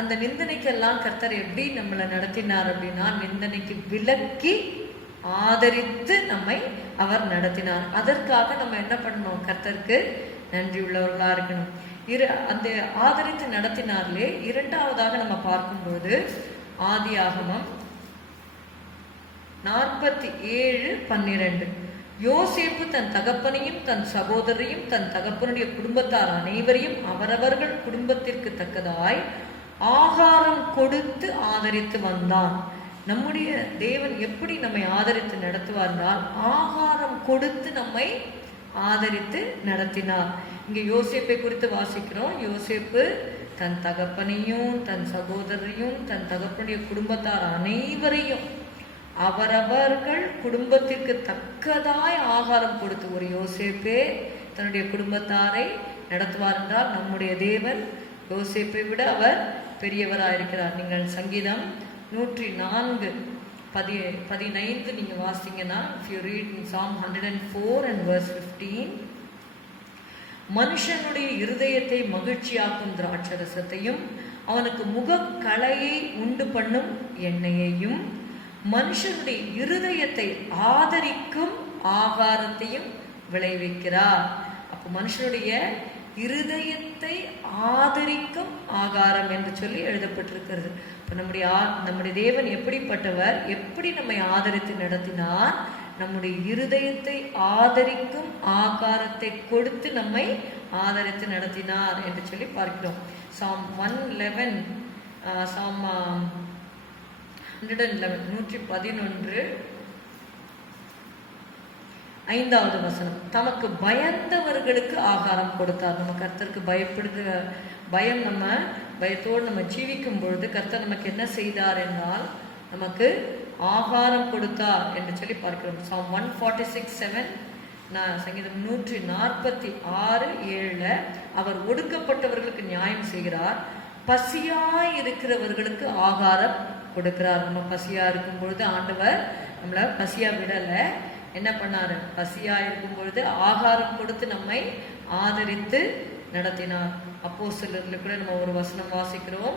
அந்த நிந்தனைக்கெல்லாம் கர்த்தர் எப்படி நம்மளை நடத்தினார் அப்படின்னா, நிந்தனைக்கு விலக்கி ஆதரித்து நம்மை அவர் நடத்தினார். அதற்காக நம்ம என்ன பண்ணணும்? கர்த்தருக்கு நன்றி உள்ளவர்களா இருக்கணும். அந்த ஆதரித்து நடத்தினார்களே. இரண்டாவதாக நம்ம பார்க்கும்போது ஆதியாகமம் 47:12 யோசேப்பு தன் தகப்பனையும் தன் சகோதரையும் தன் தகப்பனுடைய குடும்பத்தார் அனைவரையும் அவரவர்கள் குடும்பத்திற்கு தக்கதாய் ஆகாரம் கொடுத்து ஆதரித்து வந்தான். நம்முடைய தேவன் எப்படி நம்மை ஆதரித்து நடத்துவார் என்றால் ஆகாரம் கொடுத்து நம்மை ஆதரித்து நடத்தினார். இங்கே யோசேப்பை குறித்து வாசிக்கிறோம். யோசேப்பு தன் தகப்பனையும் தன் சகோதரையும் தன் தகப்பனுடைய குடும்பத்தார் அனைவரையும் அவரவர்கள் குடும்பத்திற்கு தக்கதாய் ஆகாரம் கொடுத்து, ஒரு யோசேப்பே தன்னுடைய குடும்பத்தாரை நடத்துவார் என்றால் நம்முடைய தேவன் யோசேப்பை விட அவர் பெரியவராயிருக்கிறார். நீங்கள் சங்கீதம் 104:15 நீங்க வாசிங்கன்னா, if you read in Psalm 104 and verse 15, மனுஷனுடைய இருதயத்தை மகிழ்ச்சியாக்கும் திராட்சரசத்தையும் அவனுக்கு முகக்களையை உண்டு பண்ணும் எண்ணெயையும் மனுஷனுடைய இருதயத்தை ஆதரிக்கும் ஆகாரத்தையும் விளைவிக்கிறார். அப்போ மனுஷனுடைய இருதயத்தை ஆதரிக்கும் ஆகாரம் என்று சொல்லி எழுதப்பட்டிருக்கிறது. இப்போ நம்முடைய தேவன் எப்படிப்பட்டவர், எப்படி நம்மை ஆதரித்து நடத்தினார், நம்முடைய இருதயத்தை ஆதரிக்கும் ஆகாரத்தை கொடுத்து நம்மை ஆதரித்து நடத்தினார் என்று சொல்லி பார்க்கிறோம். Psalm 111 111 5வது வசனம், தமக்கு பயந்தவர்களுக்கு ஆகாரம் கொடுத்தார். நம்ம கர்த்தருக்கு பயத்தோடு நம்ம ஜீவிக்கும் பொழுது கர்த்தர் நமக்கு என்ன செய்தார் என்றால் நமக்கு ஆகாரம் கொடுத்தார் என்று சொல்லி பார்க்கிறோம். Psalm 146:7, சங்கீதம் 146:7 அவர் ஒடுக்கப்பட்டவர்களுக்கு நியாயம் செய்கிறார், பசியாய் இருக்கிறவர்களுக்கு ஆகாரம் கொடுக்கிறார். நம்ம பசியா இருக்கும் பொழுது ஆண்டவர் நம்மளை பசியா விடலை. என்ன பண்ணாரு, பசியா இருக்கும் பொழுது ஆகாரம் கொடுத்து நம்மை ஆதரித்து நடத்தினார். அப்போஸ்தலர்ல கூட நம்ம ஒரு வசனம் வாசிக்கிறோம்,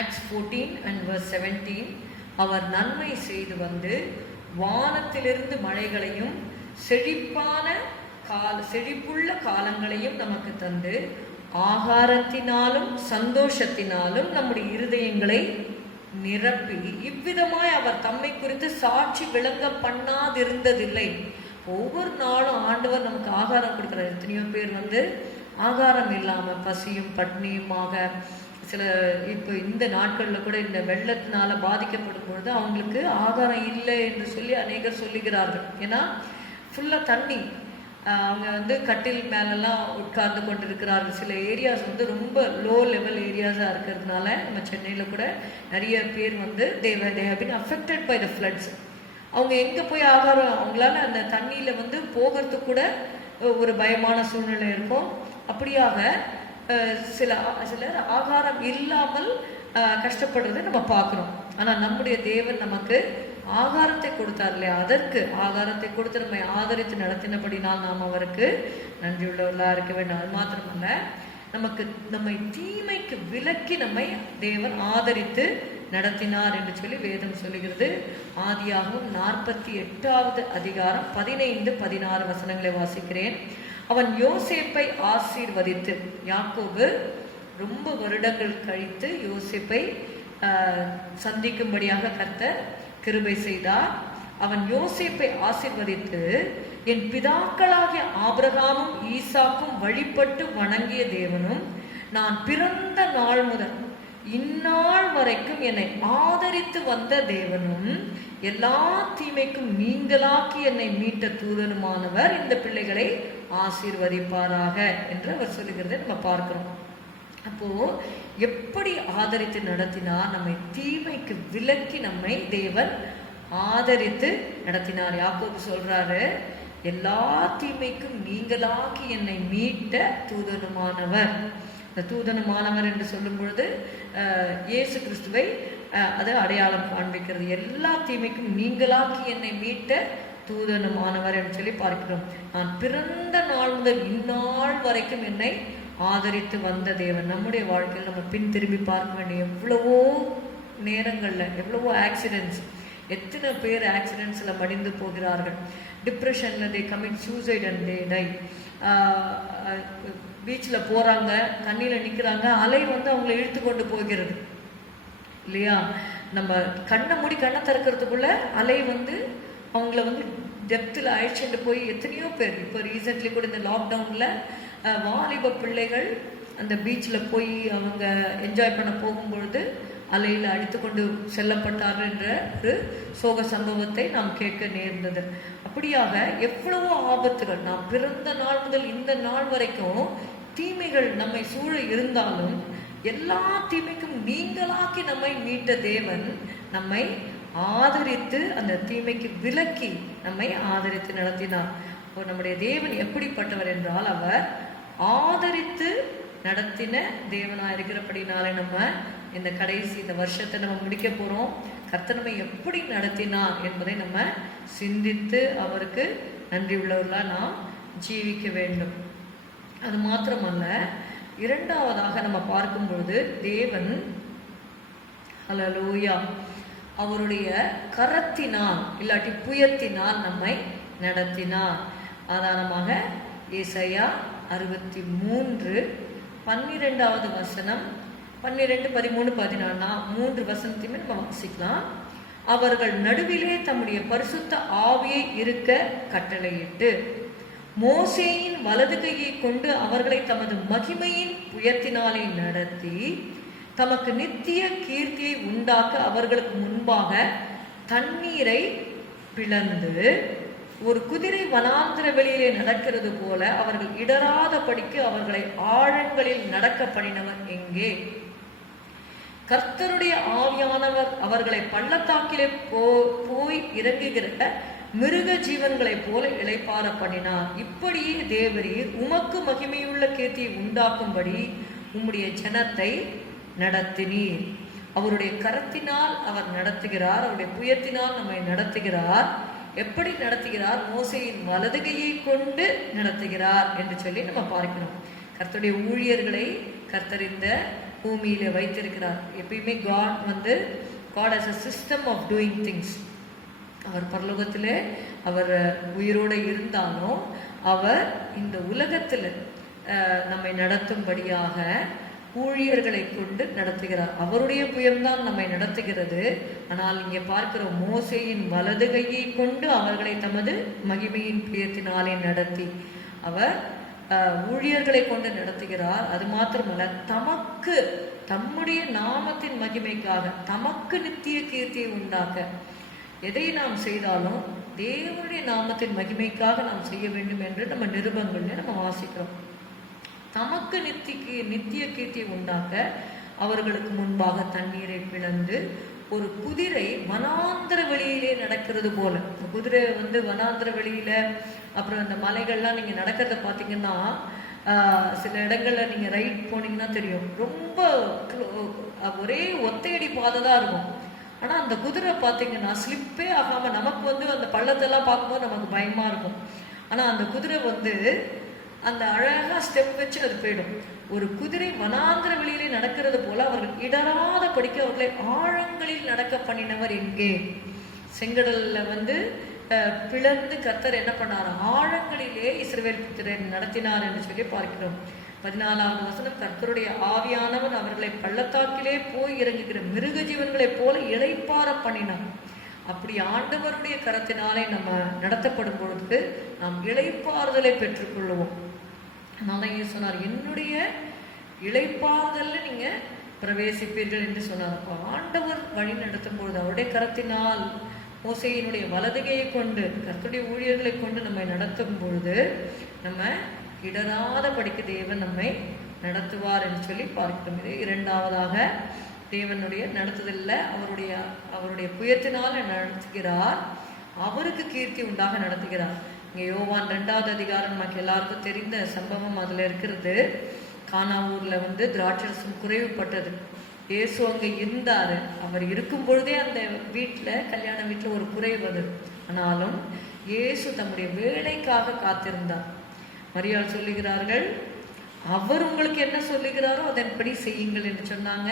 Acts 14 and verse 17, அவர் நன்மை செய்து வந்து வானத்திலிருந்து மழைகளையும் செழிப்புள்ள காலங்களையும் நமக்கு தந்து ஆகாரத்தினாலும் சந்தோஷத்தினாலும் நம்முடைய இருதயங்களை நிரப்பி இவ்விதமாய் அவர் தம்மை குறித்து சாட்சி விளங்க பண்ணாதிருந்ததில்லை. ஒவ்வொரு நாளும் ஆண்டவர் நமக்கு ஆகாரம் கொடுக்கிறார். எத்தனையோ பேர் ஆகாரம் இல்லாமல் பசியும் பட்னியுமாக இப்போ இந்த நாட்களில் கூட இந்த வெள்ளத்தினால பாதிக்கப்படும் பொழுது அவங்களுக்கு ஆகாரம் இல்லை என்று சொல்லி அநேகர் சொல்லுகிறார்கள். ஏன்னா ஃபுல்லாக தண்ணி, அவங்க கட்டில் மேலெல்லாம் உட்கார்ந்து கொண்டு இருக்கிறார்கள். சில ஏரியாஸ் ரொம்ப லோ லெவல் ஏரியாஸாக இருக்கிறதுனால நம்ம சென்னையில் கூட நிறைய பேர் they have been affected by the floods. அவங்க எங்கே போய் ஆகாரம், அவங்களால அந்த தண்ணியில் போகிறதுக்கு கூட ஒரு பயமான சூழ்நிலை இருக்கும். அப்படியாக சிலர் ஆகாரம் இல்லாமல் கஷ்டப்படுறதை நம்ம பார்க்குறோம். ஆனால் நம்முடைய தேவன் நமக்கு ஆகாரத்தை கொடுத்தார் இல்லையா, அதற்கு ஆகாரத்தை கொடுத்து நம்மை ஆதரித்து நடத்தினபடினால் நாம் அவருக்கு நன்றியுள்ளவர்களாக இருக்க வேண்டும். அது மாத்திரமல்ல, நம்மை தீமைக்கு விலக்கி நம்மை தேவன் ஆதரித்து நடத்தினார் என்று சொல்லி வேதம் சொல்லுகிறது. ஆதியாகமம் 48வது அதிகாரம் 15-16 வசனங்களை வாசிக்கிறேன். அவன் யோசேப்பை ஆசீர்வதித்து, யாக்கோபு ரொம்ப வருடங்கள் கழித்து யோசேப்பை சந்திக்கும்படியாக கர்த்தர் கிருபை செய்தார். அவன் யோசேப்பை ஆசீர்வதித்து, என் பிதாக்களாகிய ஆபிரகாமும் ஈசாக்கும் வழிபட்டு வணங்கிய தேவனும் நான் பிறந்த நாள் முதல் இந்நாள் வரைக்கும் என்னை ஆதரித்து வந்த தேவனும் எல்லா தீமைக்கும் நீங்களாக்கி என்னை மீட்ட தூதனுமானவர் இந்த பிள்ளைகளை ஆசீர்வதிப்பாராக என்று அவர் சொல்லுகிறதை நம்ம பார்க்கிறோம். அப்போ எப்படி ஆதரித்து நடத்தினார், நம்மை தீமைக்கு விலக்கி நம்மை தேவன் ஆதரித்து நடத்தினார். யாக்கோபு சொல்றாரு, எல்லா தீமைக்கும் நீங்களாக்கி என்னை மீட்ட தூதனுமானவர். இந்த தூதனுமானவர் என்று சொல்லும் பொழுது இயேசு கிறிஸ்துவை அது அடையாளம் காண்பிக்கிறது. எல்லா தீமைக்கும் நீங்களாக்கி என்னை மீட்ட தூதனுமானவர் என்று சொல்லி பார்க்கிறோம். நான் பிறந்த நாள் முதல் இந்நாள் வரைக்கும் என்னை ஆதரித்து வந்த தேவன். நம்முடைய வாழ்க்கையில் நம்ம பின் திரும்பி பார்க்க வேண்டிய எவ்வளவோ நேரங்களில் எவ்வளவோ ஆக்சிடென்ட்ஸ், எத்தனை பேர் ஆக்சிடென்ட்ஸில் மடிந்து போகிறார்கள். டிப்ரெஷனில் they commit suicide and they die. பீச்சில் போகிறாங்க, தண்ணியில் நிற்கிறாங்க, அலை வந்து அவங்கள இழுத்து கொண்டு போகிறது இல்லையா? நம்ம கண்ணை மூடி கண்ணை திறக்கிறதுக்குள்ள அலை வந்து அவங்கள வந்து டெப்த்தில் அழைச்சிட்டு போய் எத்தனையோ பேர், இப்போ ரீசெண்ட்லி கூட இந்த லாக்டவுனில் வாலிப பிள்ளைகள் அந்த பீச்சில் போய் அவங்க என்ஜாய் பண்ண போகும்பொழுது அலையில் அடித்து கொண்டு செல்லப்பட்டார்கள் என்ற ஒரு சோக சம்பவத்தை நாம் கேட்க நேர்ந்தது. அப்படியாக எவ்வளவோ ஆபத்துகள், நாம் பிறந்த நாள் முதல் இந்த நாள் வரைக்கும் தீமைகள் நம்மை சூழ இருந்தாலும் எல்லா தீமைக்கும் நீங்களாக்கி நம்மை மீட்ட தேவன் நம்மை ஆதரித்து அந்த தீமைக்கு விலக்கி நம்மை ஆதரித்து நடத்தினார். நம்முடைய தேவன் எப்படிப்பட்டவர் என்றால், அவர் ஆதரித்து நடத்தின தேவனா இருக்கிறபடினாலே நம்ம இந்த கடைசி இந்த வருஷத்தை நம்ம முடிக்க போறோம். கர்த்தர் நம்மை எப்படி நடத்தினார் என்பதை நம்ம சிந்தித்து அவருக்கு நன்றி உள்ளவர்களா நாம் ஜீவிக்க வேண்டும். அது மாத்திரமல்ல, இரண்டாவதாக நம்ம பார்க்கும் பொழுது தேவன் ஹல்லேலூயா அவருடைய கரத்தினால் இல்லாட்டி புயத்தினால் நம்மை நடத்தினார். ஆதாரமாக ஏசாயா 63:12 வசனம், 12, 13, 14 3 வசனத்தையுமே நம்ம வாசிக்கலாம். அவர்கள் நடுவிலே தம்முடைய பரிசுத்த ஆவியை இருக்க கட்டளையிட்டு மோசேயின் வலது கையை கொண்டு அவர்களை தமது மகிமையின் புயத்தினாலே நடத்தி தமக்கு நித்திய கீர்த்தியை உண்டாக்க அவர்களுக்கு முன்பாக தண்ணீரை பிளந்து ஒரு குதிரை வனாந்திர வெளியிலே நடக்கிறது போல அவர்கள் இடராதபடிக்கு அவர்களை ஆழங்களில் நடக்க பண்ணினவர் எங்கே? கர்த்தருடைய ஆவியானவர் அவர்களை பள்ளத்தாக்கிலே போய் இறங்குகிற மிருக ஜீவன்களைப் போல இளைப்பாற பண்ணினார். இப்படியே தேவரீர் உமக்கு மகிமையுள்ள கீர்த்தியை உண்டாக்கும்படி உம்முடைய ஜனத்தை நடத்தினீர். அவருடைய கரத்தினால் அவர் நடத்துகிறார், அவருடைய புயத்தினால் நம்மை நடத்துகிறார். எப்படி நடத்துகிறார்? மோசேயின் வலதுகையை கொண்டு நடத்துகிறார் என்று சொல்லி நம்ம பார்க்கணும். கர்த்தருடைய ஊழியர்களை கர்த்தர் இந்த பூமியில வைத்திருக்கிறார். எப்பயுமே God has a system of doing things. அவர் பரலோகத்தில் அவர் உயிரோடு இருந்தாலும் அவர் இந்த உலகத்தில் நம்மை நடத்தும்படியாக ஊழியர்களை கொண்டு நடத்துகிறார். அவருடைய புயம்தான் நம்மை நடத்துகிறது. ஆனால் இங்கே பார்க்கிற மோசேயின் வலது கையை கொண்டு அவர்களை தமது மகிமையின் புயத்தினாலே நடத்தி அவர் ஊழியர்களை கொண்டு நடத்துகிறார். அது மாத்திரமல்ல, தமக்கு தம்முடைய நாமத்தின் மகிமைக்காக தமக்கு நித்திய கீர்த்தியை உண்டாக்க எதை நாம் செய்தாலும் தேவனுடைய நாமத்தின் மகிமைக்காக நாம் செய்ய வேண்டும் என்று நம்ம நிருபங்கள்ல நம்ம வாசிக்கிறோம். தமக்கு நித்திய கீர்த்தியை உண்டாக்க அவர்களுக்கு முன்பாக தண்ணீரை பிளந்து ஒரு குதிரை வனாந்திர வெளியிலே நடக்கிறது போல. குதிரை வனாந்திர வெளியில, அப்புறம் இந்த மலைகள்லாம் நீங்க நடக்கிறத பார்த்தீங்கன்னா சில இடங்கள்ல நீங்க ரைட் போனீங்கன்னா தெரியும், ரொம்ப ஒரே ஒத்தையடி பாதை தான் இருக்கும். ஆனா அந்த குதிரை பார்த்தீங்கன்னா ஸ்லிப்பே ஆகாம, நமக்கு அந்த பள்ளத்தெல்லாம் பார்க்கும்போது நமக்கு பயமா இருக்கும். ஆனா அந்த குதிரை அந்த அழகா ஸ்டெப் வச்சு அது போயிடும். ஒரு குதிரை வனாந்திர வெளியிலே நடக்கிறது போல அவர்கள் இடராத படிக்க அவர்களை ஆழங்களில் நடக்க பண்ணினவர் எங்கே? செங்கடல்ல பிளந்து கர்த்தர் என்ன பண்ணார்? ஆழங்களிலே இஸ்ரவேல் புத்திரன் நடத்தினார் என்று சொல்லி பார்க்கிறோம். 14வது வசனம், கர்த்தருடைய ஆவியானவர் அவர்களை பள்ளத்தாக்கிலே போய் இறங்குகிற மிருக ஜீவன்களைப் போல இளைப்பாற பண்ணினார். அப்படி ஆண்டவருடைய கரத்தினாலே நம்ம நடத்தப்படும் பொழுது நாம் இளைப்பாறுதலை பெற்றுக்கொள்வோம். அதனால சொன்னார், என்னுடைய இளைப்பாறுதல்ல நீங்க பிரவேசிப்பீர்கள் என்று சொன்னார். அப்போ ஆண்டவர் வழி நடத்தும் பொழுது அவருடைய கரத்தினால் மோசேயினுடைய வலதுகையை கொண்டு கர்த்தருடைய ஊழியர்களை கொண்டு நம்மை நடத்தும் பொழுது நம்ம இடராத படிக்க தேவன் நம்மை நடத்துவார் என்று சொல்லி பார்க்கிறோம். இது இரண்டாவதாக தேவனுடைய நடத்துதல்ல அவருடைய புயத்தினால் நடத்துகிறார், அவருக்கு கீர்த்தி உண்டாக நடத்துகிறார். இங்கே யோவான் 2வது அதிகாரம் நமக்கு எல்லாருக்கும் தெரிந்த சம்பவம் அதுல இருக்கிறது. கானா ஊர்ல திராட்சரசம் குறைவுபட்டது. இயேசு அங்க இருந்தாரு. அவர் இருக்கும் பொழுதே அந்த வீட்டுல, கல்யாண வீட்டுல ஒரு குறைவு வந்தது. ஆனாலும் இயேசு தம்முடைய வேலைக்காக காத்திருந்தார். மரியாள் சொல்லுகிறார்கள், அவர் உங்களுக்கு என்ன சொல்லுகிறாரோ அதன்படி செய்யுங்கள் என்று சொன்னாங்க.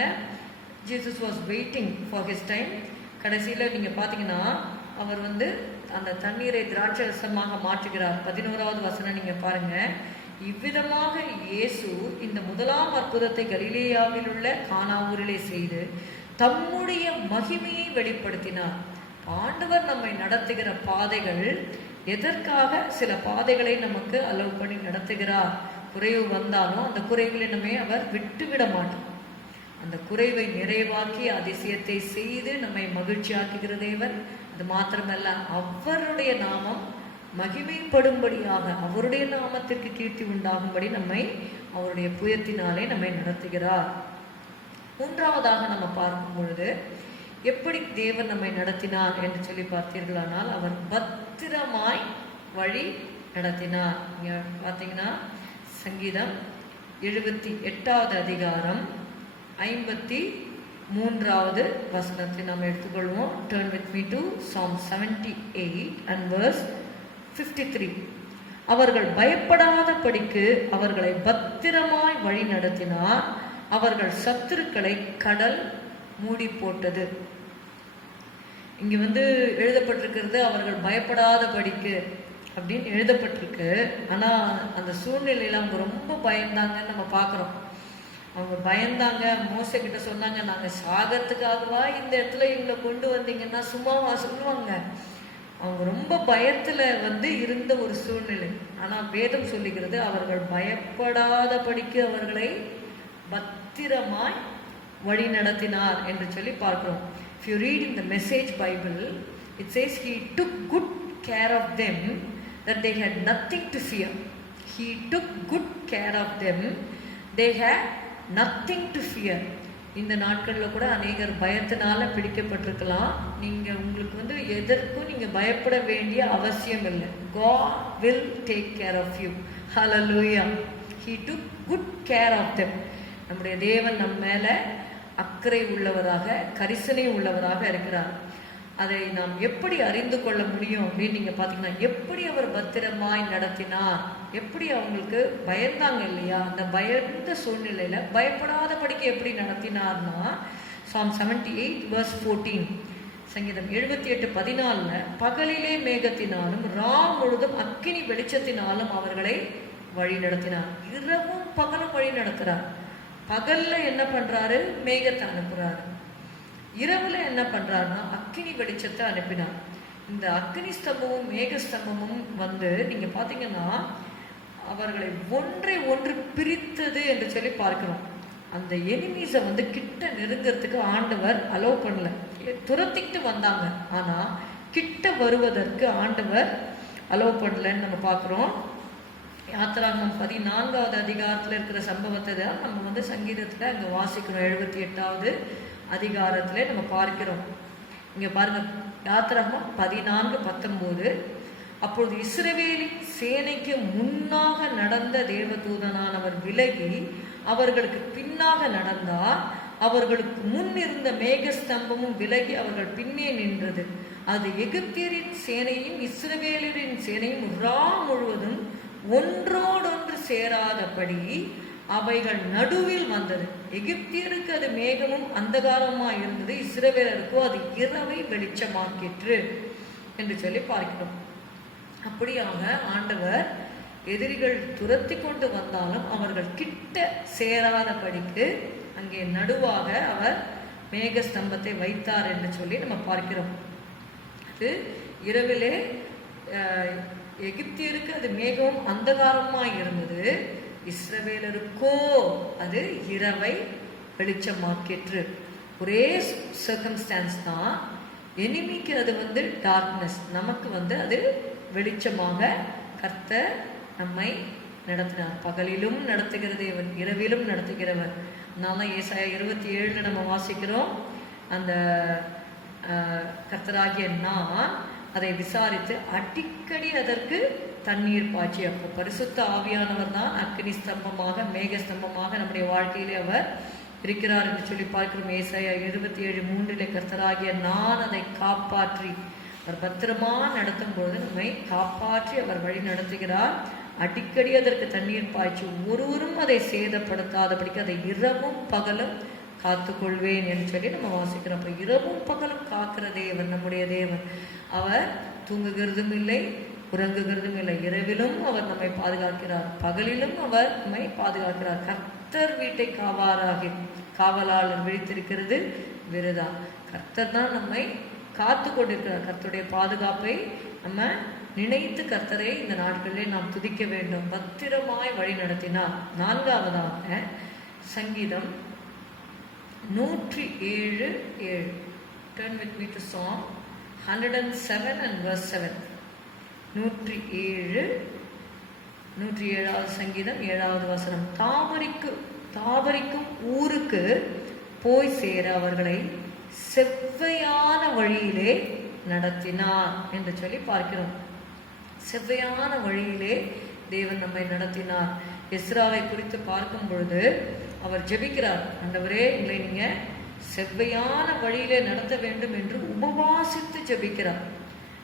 Jesus was waiting for his time. கடைசியில் நீங்கள் பார்த்தீங்கன்னா அவர் அந்த தண்ணீரை திராட்சரசமாக மாற்றுகிறார். 11வது வசனம் நீங்கள் பாருங்க. இவ்விதமாக இயேசு இந்த முதலாம் அற்புதத்தை கலிலேயாவில் உள்ள கானா ஊரிலே செய்து தம்முடைய மகிமையை வெளிப்படுத்தினார். ஆண்டவர் நம்மை நடத்துகிற பாதைகள் எதற்காக? சில பாதைகளை நமக்கு அலோவ் பண்ணி நடத்துகிறார். குறைவு வந்தாலும் அந்த குறைகளை நம்மை அவர் விட்டுவிட மாட்டார். அந்த குறைவை நிறைவாக்கி அதிசயத்தை செய்து நம்மை மகிழ்ச்சியாக்குகிற தேவன். அது மாத்திரமல்ல, அவருடைய நாமம் மகிமைப்படும்படியாக, அவருடைய நாமத்திற்கு கீர்த்தி உண்டாகும்படி நம்மை அவருடைய புயத்தினாலே நம்மை நடத்துகிறார். மூன்றாவதாக நம்ம பார்க்கும் பொழுது எப்படி தேவன் நம்மை நடத்தினார் என்று சொல்லி பார்த்தீர்களானால், அவர் பத்திரமாய் வழி நடத்தினார். இங்க பார்த்தீங்கன்னா சங்கீதம் 78வது அதிகாரம் 53வது வசனத்தை நாம் எடுத்துக்கொள்வோம். Turn with me to Psalm 78 and verse 53. அவர்கள் பயப்படாத படிக்கு அவர்களை பத்திரமாய் வழி நடத்தினார். அவர்கள் சத்துருக்களை கடல் மூடி போட்டது. இங்க எழுதப்பட்டிருக்கிறது அவர்கள் பயப்படாத படிக்கு அப்படின்னு எழுதப்பட்டிருக்கு. ஆனா அந்த சூழ்நிலையில அவங்க ரொம்ப பயந்தாங்கன்னு நம்ம பார்க்கிறோம். அவங்க பயந்தாங்க. மோசே கிட்ட சொன்னாங்க, நாங்க சாகத்துக்காகவா இந்த இடத்துல இவங்களை கொண்டு வந்தீங்கன்னா சும்மாவா சொல்லுவாங்க. அவங்க ரொம்ப பயத்துல இருந்த ஒரு சூழ்நிலை. ஆனா வேதம் சொல்லுகிறது அவர்கள் பயப்படாத படிக்கு அவர்களை பத்திரமாய் வழி நடத்தினார் என்று சொல்லி பார்க்கிறோம். If you read in the Message Bible, it says he took good care of them that they had nothing to fear. He took good care of them, they had nothing to fear. இந்த நாட்களில் கூட அநேகர் பயத்தினால பிடிக்கப்பட்டிருக்கலாம். நீங்கள் உங்களுக்கு எதற்கும் நீங்கள் பயப்பட வேண்டிய அவசியம் இல்லை. God will take care of you. Hallelujah. He took good care of them. நம்முடைய தேவன் நம்ம மேல அக்கறை உள்ளவராக, கரிசனை உள்ளவராக இருக்கிறார். அதை நாம் எப்படி அறிந்து கொள்ள முடியும் அப்படின்னு நீங்க பாத்தீங்கன்னா, எப்படி அவர் பத்திரமாய் நடத்தினார், எப்படி அவங்களுக்கு பயந்தாங்க இல்லையா, அந்த பயந்த சூழ்நிலையில பயப்படாதபடிக்கு எப்படி நடத்தினார்னா, Psalm 78 verse 14, சங்கீதம் 78:14, பகலிலே மேகத்தினாலும் ரா முழுதும் அக்கினி வெளிச்சத்தினாலும் அவர்களை வழி நடத்தினார். இரவும் பகலும் வழி நடத்துறார். பகல்ல என்ன பண்றாரு? மேகத்தை அனுப்புறாரு. இரவுல என்ன பண்றாருன்னா அக்கினி வெளிச்சத்தை அனுப்பினார். இந்த அக்கினி ஸ்தம்பமும் மேக ஸ்தம்பமும் நீங்க பாத்தீங்கன்னா அவர்களை ஒன்றை ஒன்று பிரித்தது என்று சொல்லி பார்க்கிறோம். அந்த எனிமீஸை கிட்ட நெருங்கிறதுக்கு ஆண்டவர் அலோவ் பண்ணல. துரத்திட்டு வந்தாங்க, ஆனா கிட்ட வருவதற்கு ஆண்டவர் அலோவ் பண்ணலன்னு நம்ம பார்க்கிறோம். யாத்திராகமம் 14வது அதிகாரத்துல இருக்கிற சம்பவத்தை தான் நம்ம சங்கீதத்துல அங்க வாசிக்கிறோம். 78வது அதிகாரத்துல நம்ம பார்க்கிறோம். இங்க பாருங்க, யாத்திராகமம் 14:19, அப்பொழுது இஸ்ரவேலின் சேனைக்கு முன்னாக நடந்த தேவதூதனானவர் விலகி அவர்களுக்கு பின்னாக நடந்தார். அவர்களுக்கு முன் இருந்த மேகஸ்தம்பமும் விலகி அவர்கள் பின்னே நின்றது. அது எகிப்தியரின் சேனையும் இஸ்ரவேலரின் சேனையும் ரா முழுவதும் ஒன்றோடொன்று சேராதபடி அவைகள் நடுவில் வந்தது. எகிப்தியருக்கு அது மேகமும் அந்தகாரமாய் இருந்தது, இஸ்ரவேலருக்கோ அது இரவை வெளிச்சமாக்கிற்று என்று சொல்லி பார்க்கிறோம். அப்படியாக ஆண்டவர் எதிரிகள் துரத்தி கொண்டு வந்தாலும் அவர்கள் கிட்ட சேராதபடிக்கு அங்கே நடுவாக அவர் மேக ஸ்தம்பத்தை வைத்தார் என்று சொல்லி நம்ம பார்க்கிறோம். அது இரவிலே எகிப்தியருக்கு அது மேகவும் அந்தகாரமாய் இருந்தது, இஸ்ரவேலருக்கோ அது இரவை வெளிச்சமாக்கிற்று. ஒரே சர்க்கம்ஸ்டான்ஸ் தான். எனிமிக்கு அது டார்க்னஸ், நமக்கு அது வெளிச்சமாக கர்த்தர் நம்மை நடத்தினார். பகலிலும் நடத்துகிற தேவன், இரவிலும் நடத்துகிறவர். அதனால ஏசாயா 27 நம்ம வாசிக்கிறோம், அந்த கர்த்தராகிய நான் அதை விசாரித்து அடிக்கடி அதற்கு தண்ணீர் பாய்ச்சி. அப்போ பரிசுத்த ஆவியானவர் தான் அக்னி ஸ்தம்பமாக மேக ஸ்தம்பமாக நம்முடைய வாழ்க்கையிலே அவர் இருக்கிறார் என்று சொல்லி பார்க்கிறோம். ஏசாயா 27:3 கர்த்தராகிய நான் அதை காப்பாற்றி, அவர் பத்திரமா நடத்தும் பொழுது நம்மை காப்பாற்றி அவர் வழி நடத்துகிறார். அடிக்கடி அதற்கு தண்ணீர் பாய்ச்சி ஒருவரும் அதை சேதப்படுத்தாதபடிக்கு அதை இரவும் பகலும் காத்துக்கொள்வேன் என்று சொல்லி நம்ம வாசிக்கிறோம். அப்போ இரவும் பகலும் காக்கிற தேவன் நம்முடைய தேவன். அவர் தூங்குகிறதும் இல்லை, உறங்குகிறதும் இல்லை. இரவிலும் அவர் நம்மை பாதுகாக்கிறார், பகலிலும் அவர் நம்மை பாதுகாக்கிறார். கர்த்தர் வீட்டை காவலாளர் விழித்திருக்கிறது விருதா. கர்த்தர் தான் நம்மை காத்து கொண்டிருக்கிறார். கர்த்தருடைய பாதுகாப்பை நம்ம நினைத்து கர்த்தரை இந்த நாட்களிலே நாம் துதிக்க வேண்டும். பத்திரமாய் வழி நடத்தினார். 4வதாக சங்கீதம் 107:7. Turn with me to Psalm 107 and verse 7. 107வது சங்கீதம் 7வது வசனம். தாவரிக்கும் ஊருக்கு போய் சேர அவர்களை செவ்வையான வழியிலே நடத்தினார் என்று சொல்லி பார்க்கிறோம். செவ்வையான வழியிலே தேவன் நம்மை நடத்தினார். எஸ்ராவை குறித்து பார்க்கும் பொழுது அவர் ஜெபிக்கிறார், ஆண்டவரே எங்களை நீங்க செவ்வையான வழியிலே நடத்த வேண்டும் என்று உபவாசித்து ஜெபிக்கிறார்.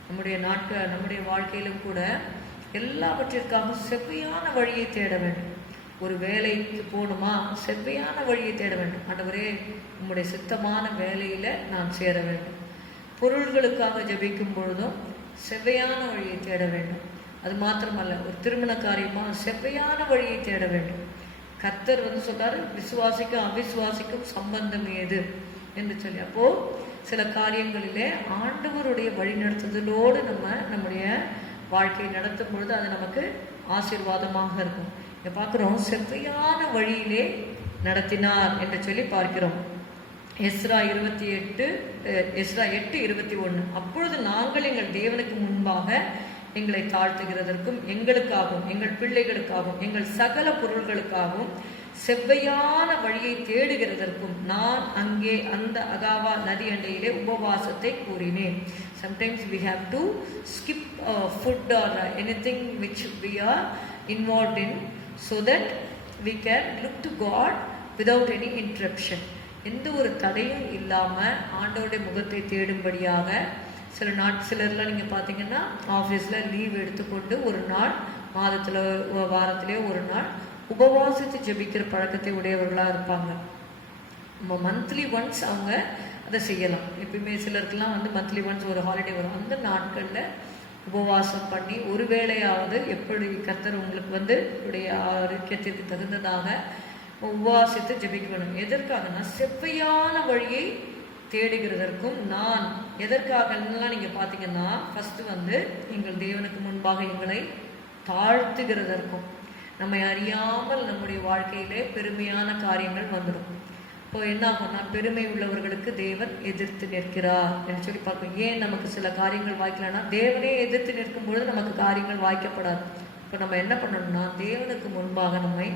நம்முடைய வாழ்க்கையிலும் கூட எல்லாவற்றிற்காக செவ்வையான வழியை தேட வேண்டும். ஒரு வேலைக்கு போகணுமா, செவ்வையான வழியை தேட வேண்டும். ஆண்டவரே உம்முடைய சித்தமான வேலையில நான் சேர வேண்டும். பொருள்களுக்காக ஜெபிக்கும் பொழுதும் செவ்வையான வழியை தேட வேண்டும். அது மாத்திரமல்ல, ஒரு திருமண காரியமா செவ்வையான வழியை தேட வேண்டும். கர்த்தர் சொல்றாரு, விசுவாசிக்கும் அவிசுவாசிக்கும் சம்பந்தம் ஏது என்று சொல்லி. அப்போ சில காரியங்களிலே ஆண்டவருடைய வழி நடத்துதலோடு நம்முடைய வாழ்க்கையை நடத்தும் பொழுது அது நமக்கு ஆசீர்வாதமாக இருக்கும். இங்க பார்க்கிறோம், செவ்வையான வழியிலே நடத்தினார் என்று சொல்லி பார்க்கிறோம். எஸ்ரா 8:21. அப்பொழுது நாங்கள் எங்கள் தேவனுக்கு முன்பாக எங்களை தாழ்த்துகிறதற்கும் எங்களுக்காகவும் எங்கள் பிள்ளைகளுக்காகவும் எங்கள் சகல பொருள்களுக்காகவும் செவ்வையான வழியை தேடுகிறதற்கும் நான் அங்கே அந்த அகாவா நதி அண்டையிலே உபவாசத்தை கூறினேன். Sometimes we have to skip food or anything which we are involved in so that we can look to God without any interruption. எந்த ஒரு தடையும் இல்லாமல் ஆண்டவருடைய முகத்தை தேடும்படியாக சிலர்லாம் நீங்கள் பார்த்தீங்கன்னா ஆஃபீஸில் லீவ் எடுத்துக்கொண்டு ஒரு நாள் வாரத்திலே ஒரு நாள் உபவாசித்து ஜெபிக்கிற பழக்கத்தை உடையவர்களாக இருப்பாங்க. நம்ம மந்த்லி ஒன்ஸ் அவங்க அதை செய்யலாம். எப்பயுமே சிலருக்குலாம் மந்த்லி ஒன்ஸ் ஒரு ஹாலிடே வரும். அந்த நாட்களில் உபவாசம் பண்ணி ஒரு வேளையாவது எப்படி கர்த்தர் உங்களுக்கு உடைய ஆரோக்கியத்திற்கு தகுந்ததாக உபவாசித்து ஜெபிக்க வேண்டும். எதற்காகனா செவ்வையான வழியை தேடுகிறதற்கும் நான் எதற்காகலாம் நீங்கள் பார்த்தீங்கன்னா ஃபர்ஸ்ட் எங்கள் தேவனுக்கு முன்பாக எங்களை தாழ்த்துகிறதற்கும். நம்மை அறியாமல் நம்முடைய வாழ்க்கையிலே பெருமையான காரியங்கள் வந்துடும். இப்போ என்ன ஆகும்னா, பெருமை உள்ளவர்களுக்கு தேவன் எதிர்த்து நிற்கிறார் என்று சொல்லி பார்க்கணும். ஏன் நமக்கு சில காரியங்கள் வாய்க்கலன்னா, தேவனே எதிர்த்து நிற்கும் பொழுது நமக்கு காரியங்கள் வாய்க்கப்படாது. இப்போ நம்ம என்ன பண்ணணும்னா, தேவனுக்கு முன்பாக நம்மை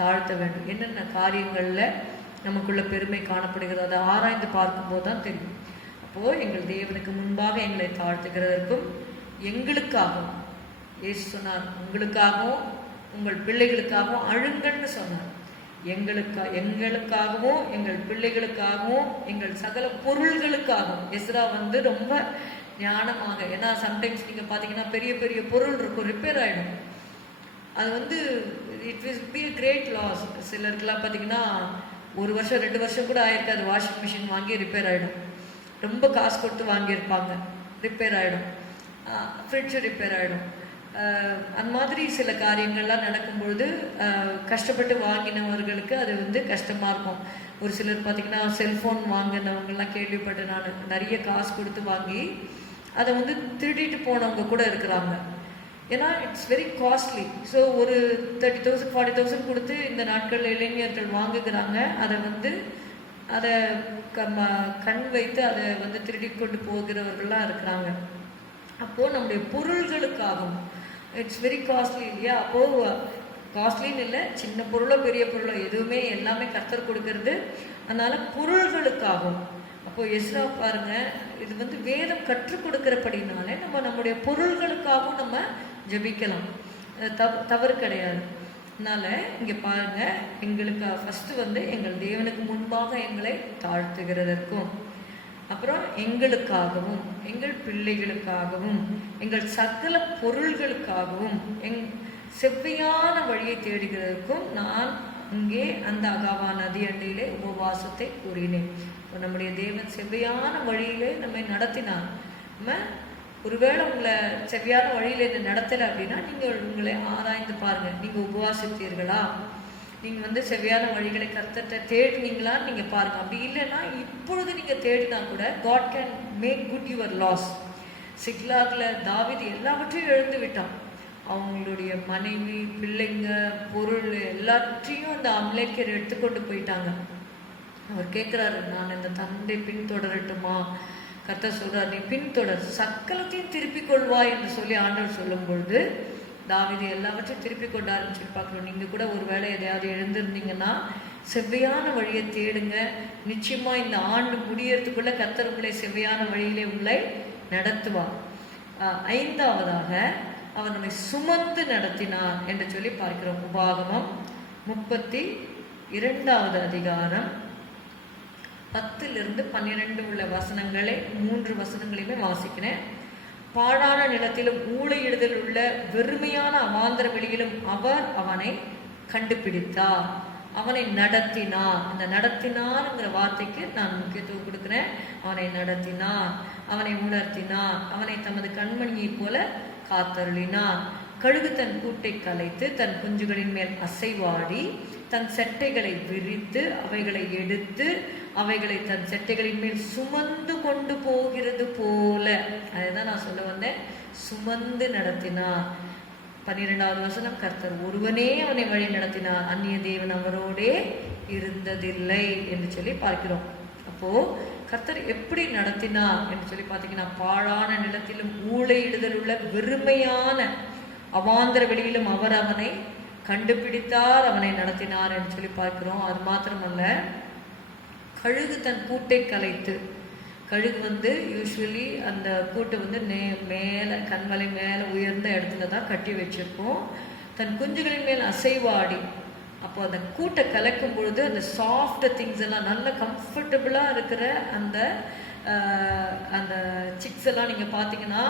தாழ்த்த வேண்டும். என்னென்ன காரியங்களில் நமக்குள்ள பெருமை காணப்படுகிறது அதை ஆராய்ந்து பார்க்கும்போது தான் தெரியும். அப்போது எங்கள் தேவனுக்கு முன்பாக எங்களை தாழ்த்துகிறதற்கும் எங்களுக்காகவும் இயேசு சொன்னார், உங்களுக்காகவும் உங்கள் பிள்ளைகளுக்காகவும் அழுங்கள்னு சொன்னார். எங்களுக்காகவும் எங்கள் பிள்ளைகளுக்காகவும் எங்கள் சகல பொருள்களுக்காகவும். எஸ்ரா ரொம்ப ஞானமாக, ஏன்னா சம்டைம்ஸ் நீங்கள் பார்த்தீங்கன்னா பெரிய பெரிய பொருள் இருக்கும், ரிப்பேர் ஆகிடும். அது it will be a great loss. சிலருக்குலாம் பார்த்தீங்கன்னா 1 வருஷம் 2 வருஷம் கூட ஆயிருக்காது. வாஷிங் மிஷின் வாங்கி ரிப்பேர் ஆகிடும். ரொம்ப காசு கொடுத்து வாங்கியிருப்பாங்க, ரிப்பேர் ஆகிடும். ஃப்ரிட்ஜு ரிப்பேர் ஆகிடும். அந்த மாதிரி சில காரியங்கள்லாம் நடக்கும்பொழுது கஷ்டப்பட்டு வாங்கினவர்களுக்கு அது கஷ்டமாக இருக்கும். ஒரு சிலர் பார்த்திங்கன்னா செல்ஃபோன் வாங்கினவங்கெல்லாம் கேள்விப்பட்டு நான் நிறைய காசு கொடுத்து வாங்கி அதை திருடிட்டு போனவங்க கூட இருக்கிறாங்க. ஏன்னா இட்ஸ் வெரி காஸ்ட்லி. ஸோ ஒரு 30,000 40,000 கொடுத்து இந்த நாட்களில் இளைஞர்கள் வாங்குகிறாங்க. அதை கண் வைத்து அதை திருடி கொண்டு போகிறவர்கள்லாம் இருக்கிறாங்க. அப்போது நம்முடைய பொருள்களுக்காகவும் இட்ஸ் வெரி காஸ்ட்லி இல்லையா? அப்போது காஸ்ட்லின்னு இல்லை, சின்ன பொருளோ பெரிய பொருளோ எதுவுமே எல்லாமே கர்த்தர் கொடுக்கறது. அதனால் பொருள்களுக்காகவும். அப்போது எஸ்ரா பாருங்க, இது வேதம் கற்றுக் கொடுக்கிறபடினாலே நம்முடைய பொருள்களுக்காகவும் நம்ம ஜெபிக்கலாம், தவறு கிடையாது. அதனால இங்கே பாருங்க, எங்களுக்கு ஃபஸ்ட்டு எங்கள் தேவனுக்கு முன்பாக எங்களை தாழ்த்துகிறதற்கும், அப்புறம் எங்களுக்காகவும் எங்கள் பிள்ளைகளுக்காகவும் எங்கள் சகல பொருள்களுக்காகவும் செவ்வையான வழியை தேடுகிறதற்கும் நான் இங்கே அந்த அகாவா நதி அண்டையிலே உபவாசத்தை கூறினேன். இப்போ நம்முடைய தேவன் செவ்வையான வழியிலே நம்மை நடத்தினார். நம்ம ஒருவேளை உங்களை செவ்வியான வழியில் என்ன நடத்தலை அப்படின்னா நீங்கள் உங்களை ஆராய்ந்து பாருங்கள். நீங்கள் உபவாசித்தீர்களா? நீங்கள் செவ்வியான வழிகளை கர்த்தர்ட்ட தேடினீங்களான்னு நீங்கள் பாருங்கள். அப்படி இல்லைன்னா இப்பொழுது நீங்கள் தேடினா கூட God can make good your loss. சிக்லாகில் தாவீது எல்லாவற்றையும் இழந்து விட்டான். அவங்களுடைய மனைவி, பிள்ளைங்க, பொருள் எல்லாத்தையும் அந்த அமலேக்கியர் எடுத்துக்கொண்டு போயிட்டாங்க. அவர் கேட்குறாரு, நான் இந்த தந்தை பின்தொடரட்டுமா? கர்த்தர் சொல்றார், நீ பின்தொடர், சக்கலத்தையும் திருப்பிக் கொள்வாய் என்று சொல்லி ஆண்டவர் சொல்லும் பொழுது தாவீது எல்லாவற்றையும் திருப்பி கொண்டு ஆரம்பிச்சு பார்க்குறோம். நீங்கள் கூட ஒரு வேளை எதையாவது எழுந்திருந்தீங்கன்னா செவ்வையான வழியை தேடுங்க. நிச்சயமா இந்த ஆண்டு முடியறதுக்குள்ள கர்த்தர் உங்களை செவ்வையான வழியிலே உங்களை நடத்துவார். 5ஆவதாக அவர் நம்மை சுமந்து நடத்தினார் என்று சொல்லி பார்க்கிறோம். உபாகமம் 32வது அதிகாரம் 10 - 12 உள்ள வசனங்களை 3 வசனங்களையுமே வாசிக்கிறேன். பாழான நிலத்திலும் ஊழையிடுதல் உள்ள வெறுமையான அவாந்தர வெளியிலும் அவர் அவனை கண்டுபிடித்தார், அவனை நடத்தினார். இந்த நடத்தினார்ங்கிற வார்த்தைக்கு நான் முக்கியத்துவம் கொடுக்கிறேன். அவனை நடத்தினார், அவனை உணர்த்தினார், அவனை தமது கண்மணியை போல காத்தருளினார். கழுகு தன் கூட்டை கலைத்து தன் குஞ்சுகளின் மேல் அசைவாடி தன் செட்டைகளை விரித்து அவைகளை எடுத்து அவைகளை தன் செட்டைகளின் மேல் சுமந்து கொண்டு போகிறது போல. அதுதான் நான் சொல்ல வந்தேன், சுமந்து நடத்தினார். 12வது வசனம், கர்த்தர் ஒருவனே அவனை வழி நடத்தினார், அந்நிய தேவன் அவரோடே இருந்ததில்லை என்று சொல்லி பார்க்கிறோம். அப்போ கர்த்தர் எப்படி நடத்தினார் என்று சொல்லி பார்த்தீங்கன்னா, பாழான நிலத்திலும் ஊழையிடுதல் உள்ள வெறுமையான அவாந்தர வெளியிலும் அவர் அவனை கண்டுபிடித்தார், அவனை நடத்தினார் என்று சொல்லி பார்க்கிறோம். அது மாத்திரமல்ல, கழுகு தன் கூட்டை கலைத்து, கழுகு யூஸ்வலி அந்த கூட்டை மேலே கண்மலை மேலே உயர்ந்த இடத்துல தான் கட்டி வச்சிருக்கோம். தன் குஞ்சுகளின் மேல் அசைவாடி, அப்போ அந்த கூட்டை கலைக்கும் பொழுது அந்த சாஃப்ட் திங்ஸ் எல்லாம் நல்ல கம்ஃபர்டபுளாக இருக்கிற அந்த அந்த சிக்ஸ் எல்லாம் நீங்கள் பார்த்தீங்கன்னா,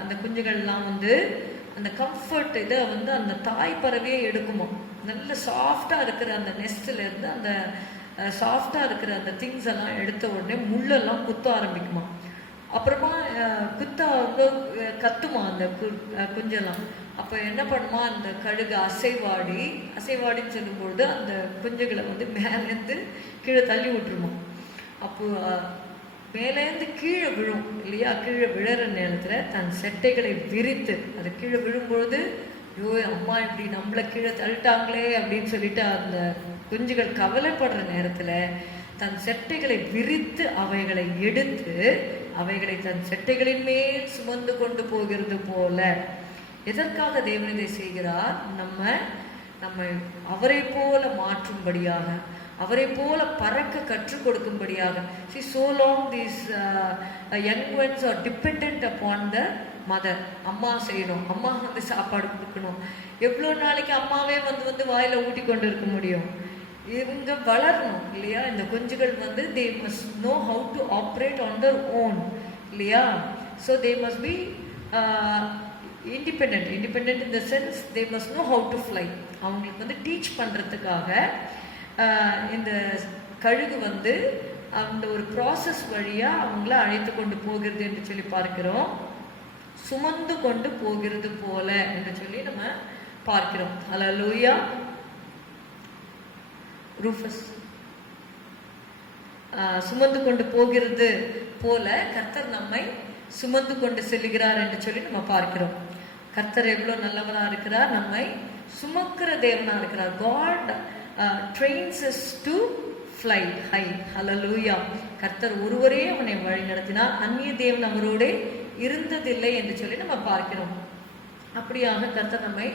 அந்த குஞ்சுகள்லாம் அந்த கம்ஃபர்ட் இதை அந்த தாய் பறவையே எடுக்குமா. நல்ல சாஃப்டாக இருக்கிற அந்த நெஸ்ட்லேருந்து அந்த சாஃப்டாக இருக்கிற அந்த திங்ஸ் எல்லாம் எடுத்த உடனே முள்ளெல்லாம் குத்த ஆரம்பிக்குமா. அப்புறமா கத்துமா அந்த குஞ்செல்லாம். அப்போ என்ன பண்ணுமா, அந்த கழுகு அசைவாடின்னு சொல்லும்பொழுது அந்த குஞ்சுகளை மேலேருந்து கீழே தள்ளி விட்டுருமா. அப்போ மேலேருந்து கீழே விழும் இல்லையா, கீழே விழுற நேரத்தில் தன் செட்டைகளை விரித்து, அது கீழே விழும்பொழுது ஐயோ அம்மா இப்படி நம்மளை கீழே தள்ளிட்டாங்களே அப்படின்னு சொல்லிட்டு அந்த குஞ்சுகள் கவலைப்படுற நேரத்தில் தன் செட்டைகளை விரித்து அவைகளை எடுத்து அவைகளை தன் செட்டைகளின் மேல் சுமந்து கொண்டு போகிறது போல. எதற்காக தேவன் இதை செய்கிறார்? நம்ம அவரை போல மாற்றும்படியாக, அவரை போல பறக்க கற்றுக் கொடுக்கும்படியாக. See, so long these young ones are dependent upon the mother. அம்மா செய்யணும், அம்மா சாப்பாடு கொடுக்கணும். எவ்வளோ நாளைக்கு அம்மாவே வாயில ஊட்டி கொண்டு இருக்க முடியும்? இவங்க வளரணும் இல்லையா? இந்த குஞ்சுகள் they must know how to operate on their own இல்லையா? So they must be independent in the sense they must know how to fly. அவங்களுக்கு டீச் பண்ணுறதுக்காக இந்த கழுகு அந்த ஒரு ப்ராசஸ் வழியாக அவங்கள அழைத்து கொண்டு போகிறது என்று சொல்லி பார்க்கிறோம். சுமந்து கொண்டு போகிறது போல என்று சொல்லி நம்ம பார்க்கிறோம். அல்லேலூயா. ரூஃபஸ், சுமந்து கொண்டு போகிறது போல கர்த்தர் நம்மை சுமந்து கொண்டு செல்கிறார் என்று சொல்லி நம்ம பார்க்கிறோம். கர்த்தர் எவ்வளோ நல்லவனா இருக்கிறார், நம்மை சுமக்கிற தேவனா இருக்கிறார். God trains us to fly high. Hallelujah. கர்த்தர் ஒருவரே அவனை வழி நடத்தினார், அந்நிய தேவன் அவரோட இருந்ததில்லை என்று சொல்லி நம்ம பார்க்கிறோம். அப்படியாக கர்த்தர் நம்மை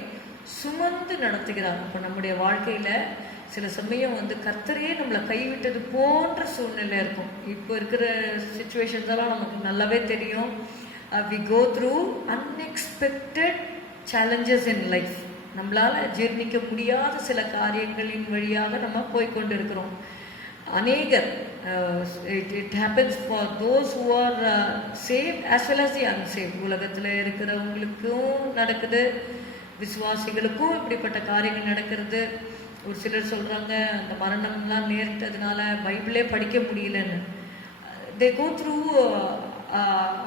சுமந்து நடத்துகிறார். அப்போ நம்முடைய வாழ்க்கையில சில சமயம் கர்த்தரையே நம்மளை கைவிட்டது போன்ற சூழ்நிலை இருக்கும். இப்போ இருக்கிற சிச்சுவேஷன்ஸ் எல்லாம் நமக்கு நல்லாவே தெரியும். we go through unexpected challenges in life. நம்மளால ஜீர்ணிக்க முடியாத சில காரியங்களின் வழியாக நம்ம போய்கொண்டு இருக்கிறோம். அநேகர் it happens for those who are saved as well as the unsaved. உலகத்தில் இருக்கிறவங்களுக்கும் நடக்குது, விசுவாசிகளுக்கும் இப்படிப்பட்ட காரியங்கள் நடக்கிறது. ஒரு சிலர் சொல்கிறாங்க, அந்த மரணம்லாம் நேரிட்டதுனால பைபிளே படிக்க முடியலன்னு. they go through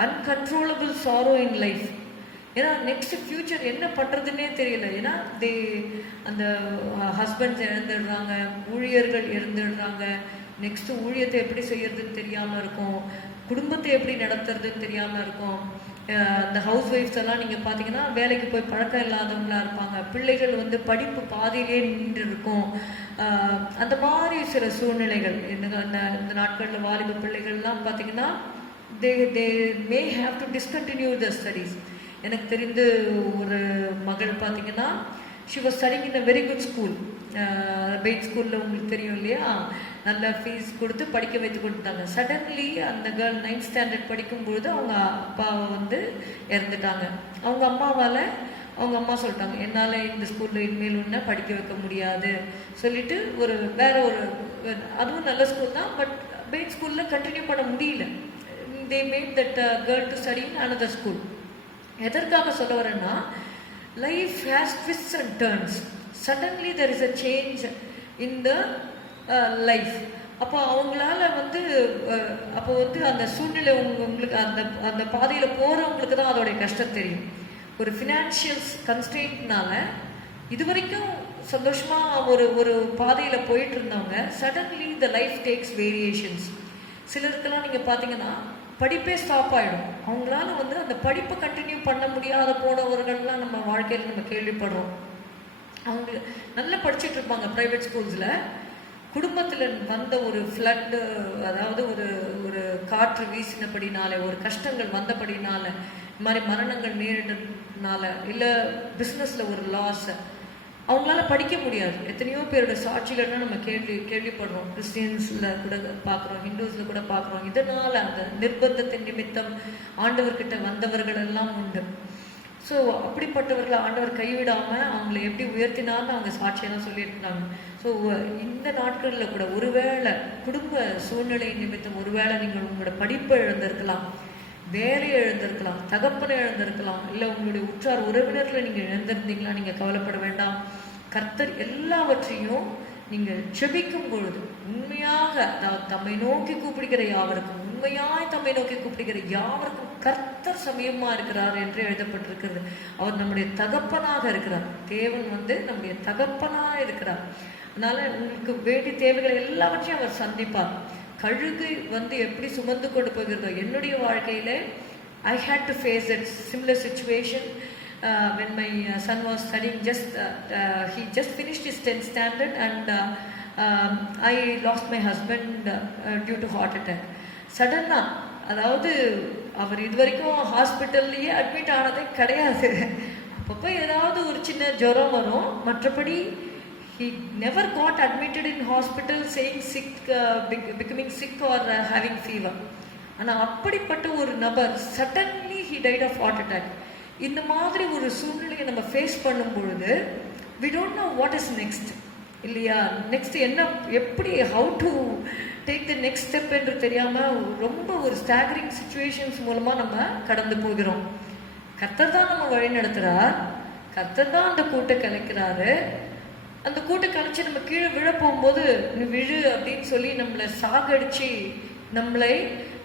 uncontrollable sorrow in life. ஏன்னா நெக்ஸ்ட் ஃப்யூச்சர் என்ன பண்ணுறதுன்னே தெரியல. ஏன்னா அந்த ஹஸ்பண்ட்ஸ் இழந்துடுறாங்க, ஊழியர்கள் இறந்துடுறாங்க, நெக்ஸ்ட் ஊழியத்தை எப்படி செய்யறதுன்னு தெரியாமல் இருக்கும், குடும்பத்தை எப்படி நடத்துறதுன்னு தெரியாமல் இருக்கும். அந்த ஹவுஸ் ஒய்ஃப்ஸ் எல்லாம் நீங்கள் பார்த்தீங்கன்னா வேலைக்கு போய் பழக்கம் இல்லாதவங்களா இருப்பாங்க, பிள்ளைகள் வந்து படிப்பு பாதியிலே நின்று இருக்கும். அந்த மாதிரி சில சூழ்நிலைகள் இந்த நாட்களில் வாலிப பிள்ளைகள்லாம் பார்த்தீங்கன்னா they may have to discontinue the studies. எனக்கு தெரிந்து ஒரு மகள் பார்த்தீங்கன்னா she was studying in a very good school. Paid ஸ்கூலில் உங்களுக்கு தெரியும் இல்லையா, நல்ல ஃபீஸ் கொடுத்து படிக்க வைத்து கொடுத்தாங்க. சடன்லி அந்த கேர்ள் 9th ஸ்டாண்டர்ட் படிக்கும்பொழுது அவங்க அப்பாவை வந்து இறந்துட்டாங்க. அவங்க அம்மா சொல்லிட்டாங்க, என்னால் இந்த ஸ்கூலில் இனிமேல் ஒன்று படிக்க வைக்க முடியாது சொல்லிட்டு வேற ஒரு அதுவும் நல்ல ஸ்கூல் தான், பட் பெய்ட் ஸ்கூலில் கண்டினியூ பண்ண முடியல. they made that girl to study in another school. எதற்காக சொல்ல வரேன்னா, life has twists and turns. Suddenly there is a change in the life. அப்போ அவங்களால வந்து அந்த சூழ்நிலை உங்களுக்கு அந்த பாதையில் போகிறவங்களுக்கு தான் அதோடைய கஷ்டம் தெரியும். ஒரு ஃபினான்ஷியல் கன்ஸ்ட்ரெயின்ட்னால இது வரைக்கும் சந்தோஷமாக ஒரு பாதையில் போயிட்டு இருந்தவங்க suddenly the life takes variations. சிலருக்கெல்லாம் நீங்கள் பார்த்தீங்கன்னா படிப்பே ஸ்டாப் ஆகிடும். அவங்களால வந்து அந்த படிப்பை கண்டினியூ பண்ண முடியாத போனவர்கள்லாம் நம்ம வாழ்க்கையில் நம்ம கேள்விப்படுறோம். அவங்க நல்லா படிச்சுட்டு இருப்பாங்க ப்ரைவேட் ஸ்கூல்ஸில், குடும்பத்தில் வந்த ஒரு ஃப்ளட்டு, அதாவது ஒரு காற்று வீசினபடினால, ஒரு கஷ்டங்கள் வந்தபடினால, இந்த மாதிரி மரணங்கள் நேரிட்டதுனால, இல்லை பிஸ்னஸில் ஒரு லாஸ், அவங்களால படிக்க முடியாது. எத்தனையோ பேரோட சாட்சிகள்லாம் நம்ம கேள்விப்படுறோம். கிறிஸ்டியன்ஸில் கூட பார்க்குறோம், ஹிந்துஸில் கூட பார்க்குறோம். இதனால் அந்த நிர்பந்தத்தின் நிமித்தம் ஆண்டவர்கிட்ட வந்தவர்கள் எல்லாம் உண்டு. ஸோ அப்படிப்பட்டவர்களை ஆண்டவர் கைவிடாமல் அவங்களை எப்படி உயர்த்தினார்னு அவங்க சாட்சியெல்லாம் சொல்லியிருக்கிறாங்க. ஸோ இந்த நாட்களில் கூட ஒருவேளை குடும்ப சூழ்நிலை நிமித்தம் ஒருவேளை நீங்கள் உங்களோட படிப்பை இழந்திருக்கலாம், வேலையை இழந்திருக்கலாம், தகப்பனை இழந்திருக்கலாம், இல்லை உங்களுடைய உற்றார் உறவினர்களை நீங்கள் இழந்திருந்தீங்களா, நீங்கள் கவலைப்பட வேண்டாம். கர்த்தர் எல்லாவற்றையும் நீங்கள் செபிக்கும் பொழுது உண்மையாக தம்மை நோக்கி கூப்பிடுகிற யாவருக்கும், உண்மையாய் தம்மை நோக்கி கூப்பிடுகிற யாவருக்கும் கர்த்தர் சமயமா இருக்கிறார் என்று எழுதப்பட்டிருக்கிறது. அவர் நம்முடைய தகப்பனாக இருக்கிறார். தேவன் வந்து நம்முடைய தகப்பனாக இருக்கிறார். அதனால உங்களுக்கு வேண்டிய தேவைகளை எல்லாவற்றையும் அவர் சந்திப்பார். கழுகு வந்து எப்படி சுமந்து கொண்டு போகிறதோ, என்னுடைய வாழ்க்கையில I had to face that similar situation when my son was studying. He just finished his 10th standard and I lost my husband due to heart attack. சடனா, அதாவது அவர் இது வரைக்கும் ஹாஸ்பிட்டல்லையே அட்மிட் ஆனதே கிடையாது. அப்பப்போ ஏதாவது ஒரு சின்ன ஜுரம் வரும், மற்றபடி he never got admitted in hospital saying sick, becoming sick or having fever. ஆனால் அப்படிப்பட்ட ஒரு நபர் suddenly he died of heart attack. இந்த மாதிரி ஒரு சூழ்நிலையை நம்ம ஃபேஸ் பண்ணும் பொழுது we don't know what is next, இல்லையா? நெக்ஸ்ட் என்ன, எப்படி, how to take the next step என்று தெரியாமல் ரொம்ப ஒரு ஸ்டாகரிங் சுச்சுவேஷன்ஸ் மூலமாக நம்ம கடந்து போகிறோம். கர்த்தர் தான் நம்ம வழி நடத்துகிறார், கர்த்தர் தான் அந்த கூட்டை கலைக்கிறாரு. அந்த கூட்டை கழிச்சு நம்ம கீழே விழ போகும்போது நீ விழு அப்படின்னு சொல்லி நம்மளை சாகடிச்சு நம்மளை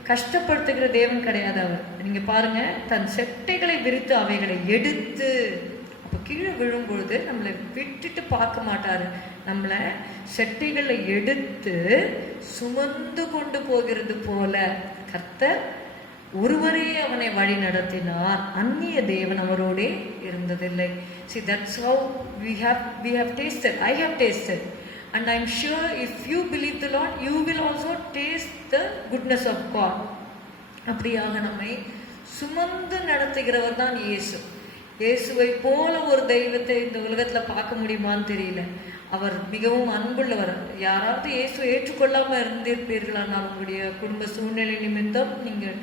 கஷ்டப்படுத்துகிற தேவன் கிடையாது அவர். நீங்க பாருங்க, தன் செட்டைகளை விரித்து அவைகளை எடுத்து, அப்போ கீழே விழும்பொழுது நம்மளை விட்டுட்டு பார்க்க மாட்டாரு. நம்மளை செட்டைகளை எடுத்து சுமந்து கொண்டு போகிறது போல கர்த்தர் ஒருவரே அவனை வழி நடத்தினார், அந்நிய தேவன் அவரோடே இருந்ததில்லை. See, that's how we have tasted. I have tasted, and I'm sure if you believe the Lord, you will also taste the goodness of God. அப்படியாக நம்மை சுமந்து நடத்துகிறவர் தான் இயேசு. இயேசுவை போல ஒரு தெய்வத்தை இந்த உலகத்தில் பார்க்க முடியுமான்னு தெரியல. அவர் மிகவும் அன்புள்ளவர். யாராவது இயேசுவை ஏற்றுக்கொள்ளாமல் இருந்திருப்பீர்களானால் உங்களுடைய குடும்ப சூழ்நிலை நிமித்தம் நீங்கள்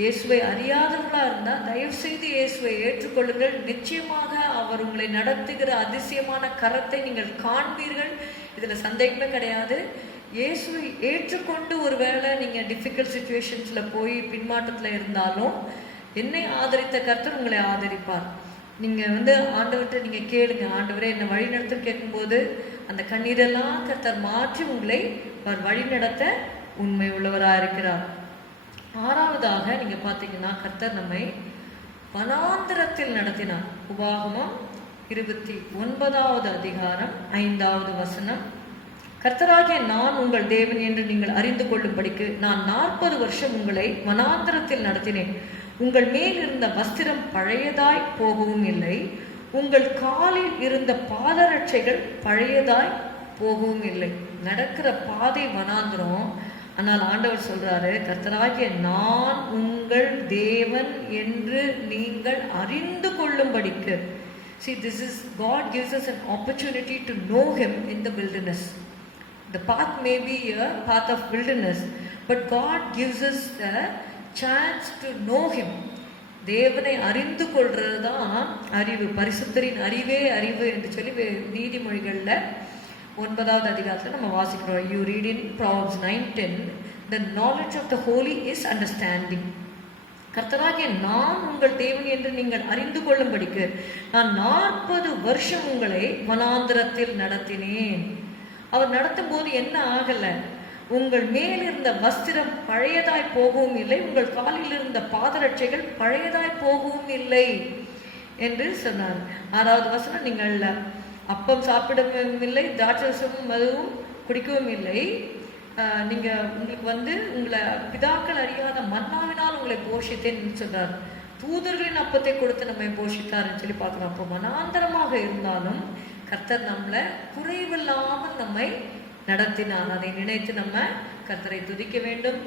இயேசுவை அறியாதவர்களாக இருந்தால் தயவு செய்து இயேசுவை ஏற்றுக்கொள்ளுங்கள். நிச்சயமாக அவர் உங்களை நடத்துகிற அதிசயமான கரத்தை நீங்கள் காண்பீர்கள். இதில் சந்தேகமே கிடையாது. இயேசுவை ஏற்றுக்கொண்டு ஒருவேளை நீங்கள் டிஃபிகல்ட் சுச்சுவேஷன்ஸில் போய் பின்மாற்றத்தில் இருந்தாலும் என்னை ஆதரித்த கர்த்தர் உங்களை ஆதரிப்பார். நீங்கள் ஆண்டவர்கிட்ட நீங்கள் கேளுங்க, ஆண்டவரே என்னை வழி நடத்த கேட்கும்போது அந்த கண்ணீரெல்லாம் கர்த்தர் மாற்றி உங்களை அவர் வழி நடத்த உண்மை உள்ளவராக இருக்கிறார். ஆறாவதாக நீங்க பார்த்தீங்கன்னா கர்த்தர் நம்மை வனாந்திரத்தில் நடத்தினார். உபாகமம் 29வது அதிகாரம் 5வது வசனம். கர்த்தராகிய நான் உங்கள் தேவன் என்று நீங்கள் அறிந்து கொள்ளும்படிக்கு நான் 40 வருஷம் உங்களை வனாந்திரத்தில் நடத்தினேன். உங்கள் மேல் இருந்த வஸ்திரம் பழையதாய் போகவும் இல்லை, உங்கள் காலில் இருந்த பாதரட்சைகள் பழையதாய் போகவும் இல்லை. நடக்கிற பாதை வனாந்திரம். ஆனால் ஆண்டவர் சொல்றாரு, கர்த்தராகிய நான் உங்கள் தேவன் என்று நீங்கள் அறிந்து கொள்ளும்படிக்கு. See, this is God gives us an opportunity to know Him in the wilderness. The path may be a path of wilderness, but God gives us the chance to know Him. தேவனை அறிந்து கொள்றதுதான் அறிவு. பரிசுத்தரின் அறிவே அறிவு என்று சொல்லி நீதிமொழிகள்ல 9வது அதிகாரத்தில் நம்ம வாசிக்கிறோம். You read in Proverbs 9:10, the knowledge of the holy is understanding. கர்த்தராகிய நான் உங்கள் தேவன் என்று நீங்கள் அறிந்து கொள்ளும்படிக்கு நான் 40 வருஷம் உங்களை வனாந்திரத்தில் நடத்தினேன். அவர் நடத்தும் போது என்ன ஆகல? உங்கள் மேல் இருந்த வஸ்திரம் பழையதாய் போகவும் இல்லை, உங்கள் காலில் இருந்த பாதரட்சைகள் பழையதாய் போகவும் இல்லை என்று சொன்னார். 6வது வசனம், நீங்கள் அப்பம் சாப்பிடவும் இல்லை, திராட்சரசமும் மதுவும் குடிக்கவும் இல்லை, நீங்க உங்களுக்கு உங்களை பிதாக்கள் அறியாத மன்னாவினால் உங்களை போஷித்தேன்னு சொல்றார். தூதர்களின் அப்பத்தை கொடுத்து நம்மை போஷித்தார்ன்னு சொல்லி பார்க்கலாம். அப்போ மனாந்தரமாக இருந்தாலும் கர்த்தர் நம்மளை குறைவில்லாமல் நம்மை நடத்தினார். அதை நினைத்து நம்ம கர்த்தரை துதிக்க வேண்டும்.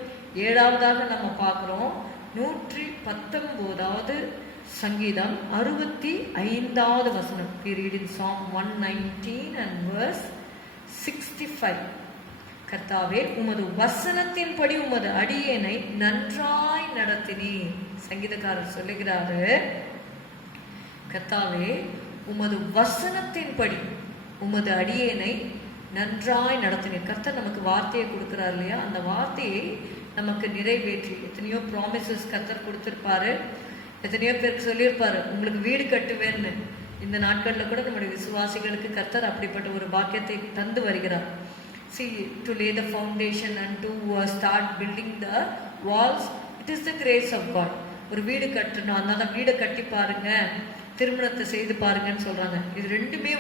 7வதாக நம்ம பார்க்கிறோம் 119வது சங்கீதம் 65வது வசனம். We read in Psalm 119 and verse 65. கர்த்தாவே, உமது வசனத்தின்படி உமது அடியேனை நன்றாய் நடத்தினீர். சங்கீதக்காரர் சொல்லுகிறாரு, கர்த்தாவே உமது வசனத்தின்படி உமது அடியேனை நன்றாய் நடத்தினீர். கர்த்தர் நமக்கு வார்த்தையை கொடுக்கிறார் இல்லையா? அந்த வார்த்தையை நமக்கு நிறைவேற்றி எத்தனையோ ப்ராமிசஸ் கர்த்தர் கொடுத்திருப்பாரு. எத்தனையோ பேருக்கு சொல்லியிருப்பாரு, உங்களுக்கு வீடு கட்டுவேன்னு. இந்த நாட்களில் கூட நம்முடைய விசுவாசிகளுக்கு கர்த்தர் அப்படிப்பட்ட ஒரு பாக்கியத்தை தந்து வருகிறார். See, to lay the foundation and to start building the walls, it is the grace of God. ஒரு வீடு கட்டணும், அதனால வீடை கட்டி பாருங்க, திருமணத்தை செய்து பாருங்கன்னு சொல்றாங்க. இது ரெண்டுமே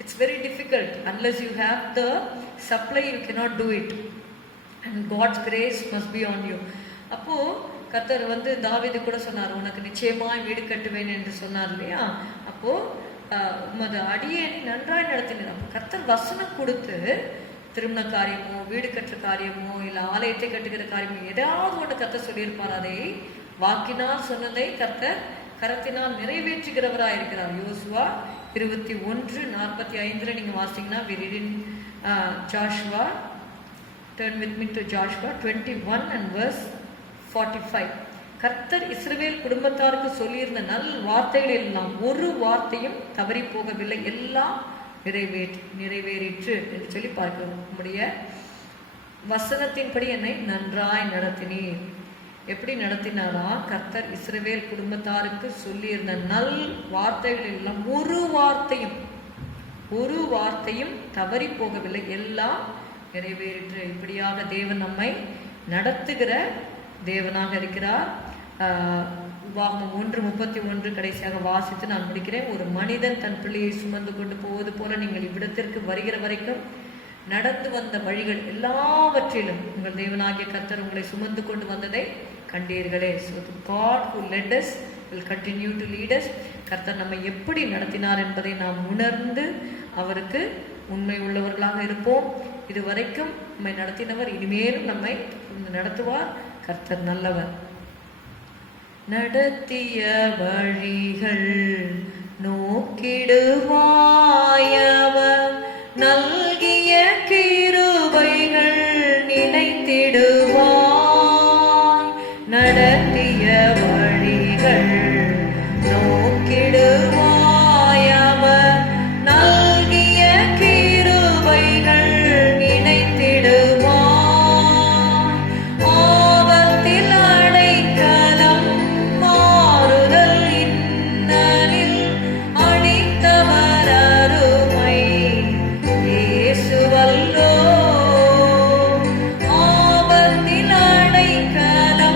it's very difficult. Unless you have the supply, you cannot do it. And God's grace must be on you. அப்போ கர்த்தர் தாவீது கூட சொன்னார், உனக்கு நிச்சயமாய் வீடு கட்டுவேன் என்று சொன்னார் இல்லையா? அப்போ உமது அடியேனை நன்றாய் நடத்தினார். அப்போ கர்த்தர் வசனம் கொடுத்து திருமண காரியமோ, வீடு கட்டுற காரியமோ, இல்லை ஆலயத்தை கட்டுகிற காரியமோ, ஏதாவது ஒன்று கர்த்தர் சொல்லியிருப்பார். அதை வாக்கினால் சொன்னதை கர்த்தர் கரத்தினால் நிறைவேற்றுகிறவராக இருக்கிறார். யோசுவா 21:45 நீங்க வாசிங்கன்னா, we read in Joshua, turn with me to Joshua 21 and verse 45. கர்த்தர் இஸ்ரவேல் குடும்பத்தாருக்கு சொல்லியிருந்த நல் வார்த்தைகள் எல்லாம் ஒரு வார்த்தையும் தவறி போகவில்லை, எல்லாம் நிறைவேறிற்று என்று சொல்லி பார்க்கிறோம். நம்முடைய வசனத்தின்படி என்னை நன்றாய் நடத்தினீர். எப்படி நடத்தினாரா? கர்த்தர் இஸ்ரவேல் குடும்பத்தாருக்கு சொல்லியிருந்த நல் வார்த்தைகள் எல்லாம் ஒரு வார்த்தையும் தவறி போகவில்லை, எல்லாம் நிறைவேறிற்று. இப்படியாக தேவன் நம்மை நடத்துகிற தேவனாக இருக்கிறார். உபாகமம் 1:31 கடைசியாக வாசித்து நான் முடிக்கிறேன். ஒரு மனிதன் தன் பிள்ளையை சுமந்து கொண்டு போவது போல நீங்கள் இவ்விடத்திற்கு வருகிற வரைக்கும் நடந்து வந்த வழிகள் எல்லாவற்றிலும் உங்கள் தேவனாகிய கர்த்தர் உங்களை சுமந்து கொண்டு வந்ததை கண்டீர்களே. So God who led us will continue to lead us. கர்த்தர் நம்மை எப்படி நடத்தினார் என்பதை நாம் உணர்ந்து அவருக்கு உண்மை உள்ளவர்களாக இருப்போம். இதுவரைக்கும் நம்மை நடத்தினவர் இனிமேலும் நம்மை நடத்துவார். கர்த்தர் நல்லவர். நடத்திய வழிகள் நோக்கிடுவாயவர், நல்கிய கிருபைகள் நினைத்திடுவாய். நடத்திய வழிகள் நோக்கிடுவாயவர், நல்கிய கிருபைகள் நினைத்திடுவாய். ஆபத்தில் அடைக்கலம் மாறுதல் இன்னலில் அளித்தவர் அருமை இயேசுவல்லோ. ஆபத்தில் அடைக்கலம்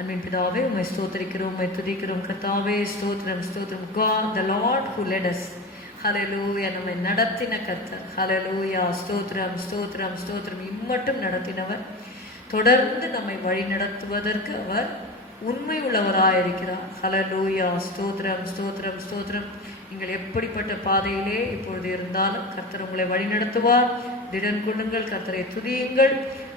அன்பின் பிதாவே, உம்மை ஸ்தோத்திரிக்கிறோம், உம்மை துதிக்கிறோம் கர்த்தாவே. ஸ்தோத்திரம் ஸ்தோத்திரம். God the Lord who led us. ஹல்லேலூயா. நம்மை நடத்தின கர்த்தர். ஹல்லேலூயா. ஸ்தோத்திரம் ஸ்தோத்திரம் ஸ்தோத்திரம். இம்மட்டும் நடத்தினவர், தொடர்ந்து நம்மை வழி நடத்துவதற்கு அவர் உண்மை உள்ளவராயிருக்கிறார். ஹல்லேலூயா. ஸ்தோத்திரம் ஸ்தோத்திரம் ஸ்தோத்திரம். நீங்கள் எப்படிப்பட்ட பாதையிலே இப்பொழுது இருந்தாலும் கர்த்தர் உங்களை வழி நடத்துவார். திடன் கொள்ளுங்கள், கர்த்தரை துதியுங்கள்.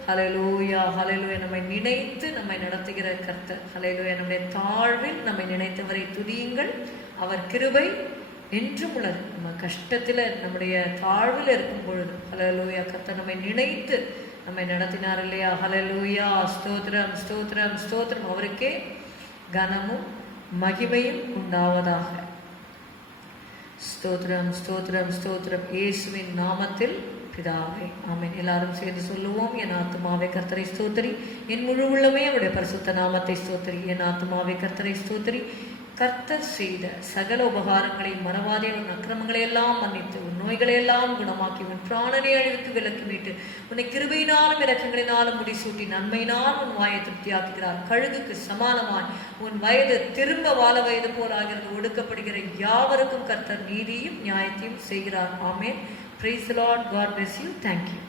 ஹல்லேலூயா ஹல்லேலூயா. நம்மை நினைத்து நம்மை நடத்துகிற கர்த்தர். ஹல்லேலூயா. நம்முடைய தாழ்வில் நம்மை நினைத்தவரை துதியுங்கள். அவர் கிருபை என்றும் உள்ளது. நம்ம கஷ்டத்தில், நம்முடைய தாழ்வில் இருக்கும் பொழுது ஹல்லேலூயா கர்த்தர் நம்மை நினைத்து நம்மை நடத்தினார் இல்லையா? ஹல்லேலூயா. ஸ்தோத்திரம் ஸ்தோத்திரம் ஸ்தோத்திரம். அவருக்கே கனமும் மகிமையும் உண்டாவதாக. ஸ்தோத்திரம் ஸ்தோத்திரம் ஸ்தோத்திரம். இயேசுவின் நாமத்தில் பிதாவே, ஆமென். எல்லாரும் சேர்ந்து சொல்லுவோம். என் ஆத்துமாவே கர்த்தரை ஸ்தோத்திரி, என் முழு உள்ளமே அவருடைய பரிசுத்த நாமத்தை ஸ்தோத்திரி. என் ஆத்துமாவே கர்த்தரை ஸ்தோத்திரி. கர்த்தர் செய்த சகல உபகாரங்களை மறவாதே. உன் அக்கிரமங்களை எல்லாம் மன்னித்து, உன் நோய்களை எல்லாம் குணமாக்கி, உன் பிராணனை அழித்து விலக்கி மீட்டு, உன்னை கிருபையினாலும் இரக்கங்களினாலும் முடிசூட்டி, நன்மையினால் உன் வாயை திருப்தியாக்குகிறார். கழுகுக்கு சமானமாய் உன் வயது திரும்ப வாழ வயது போல் ஆகிறது. ஒடுக்கப்படுகிற யாவருக்கும் கர்த்தர் நீதியும் நியாயத்தையும் செய்கிறார். ஆமென். Praise the Lord. God bless you. Thank you.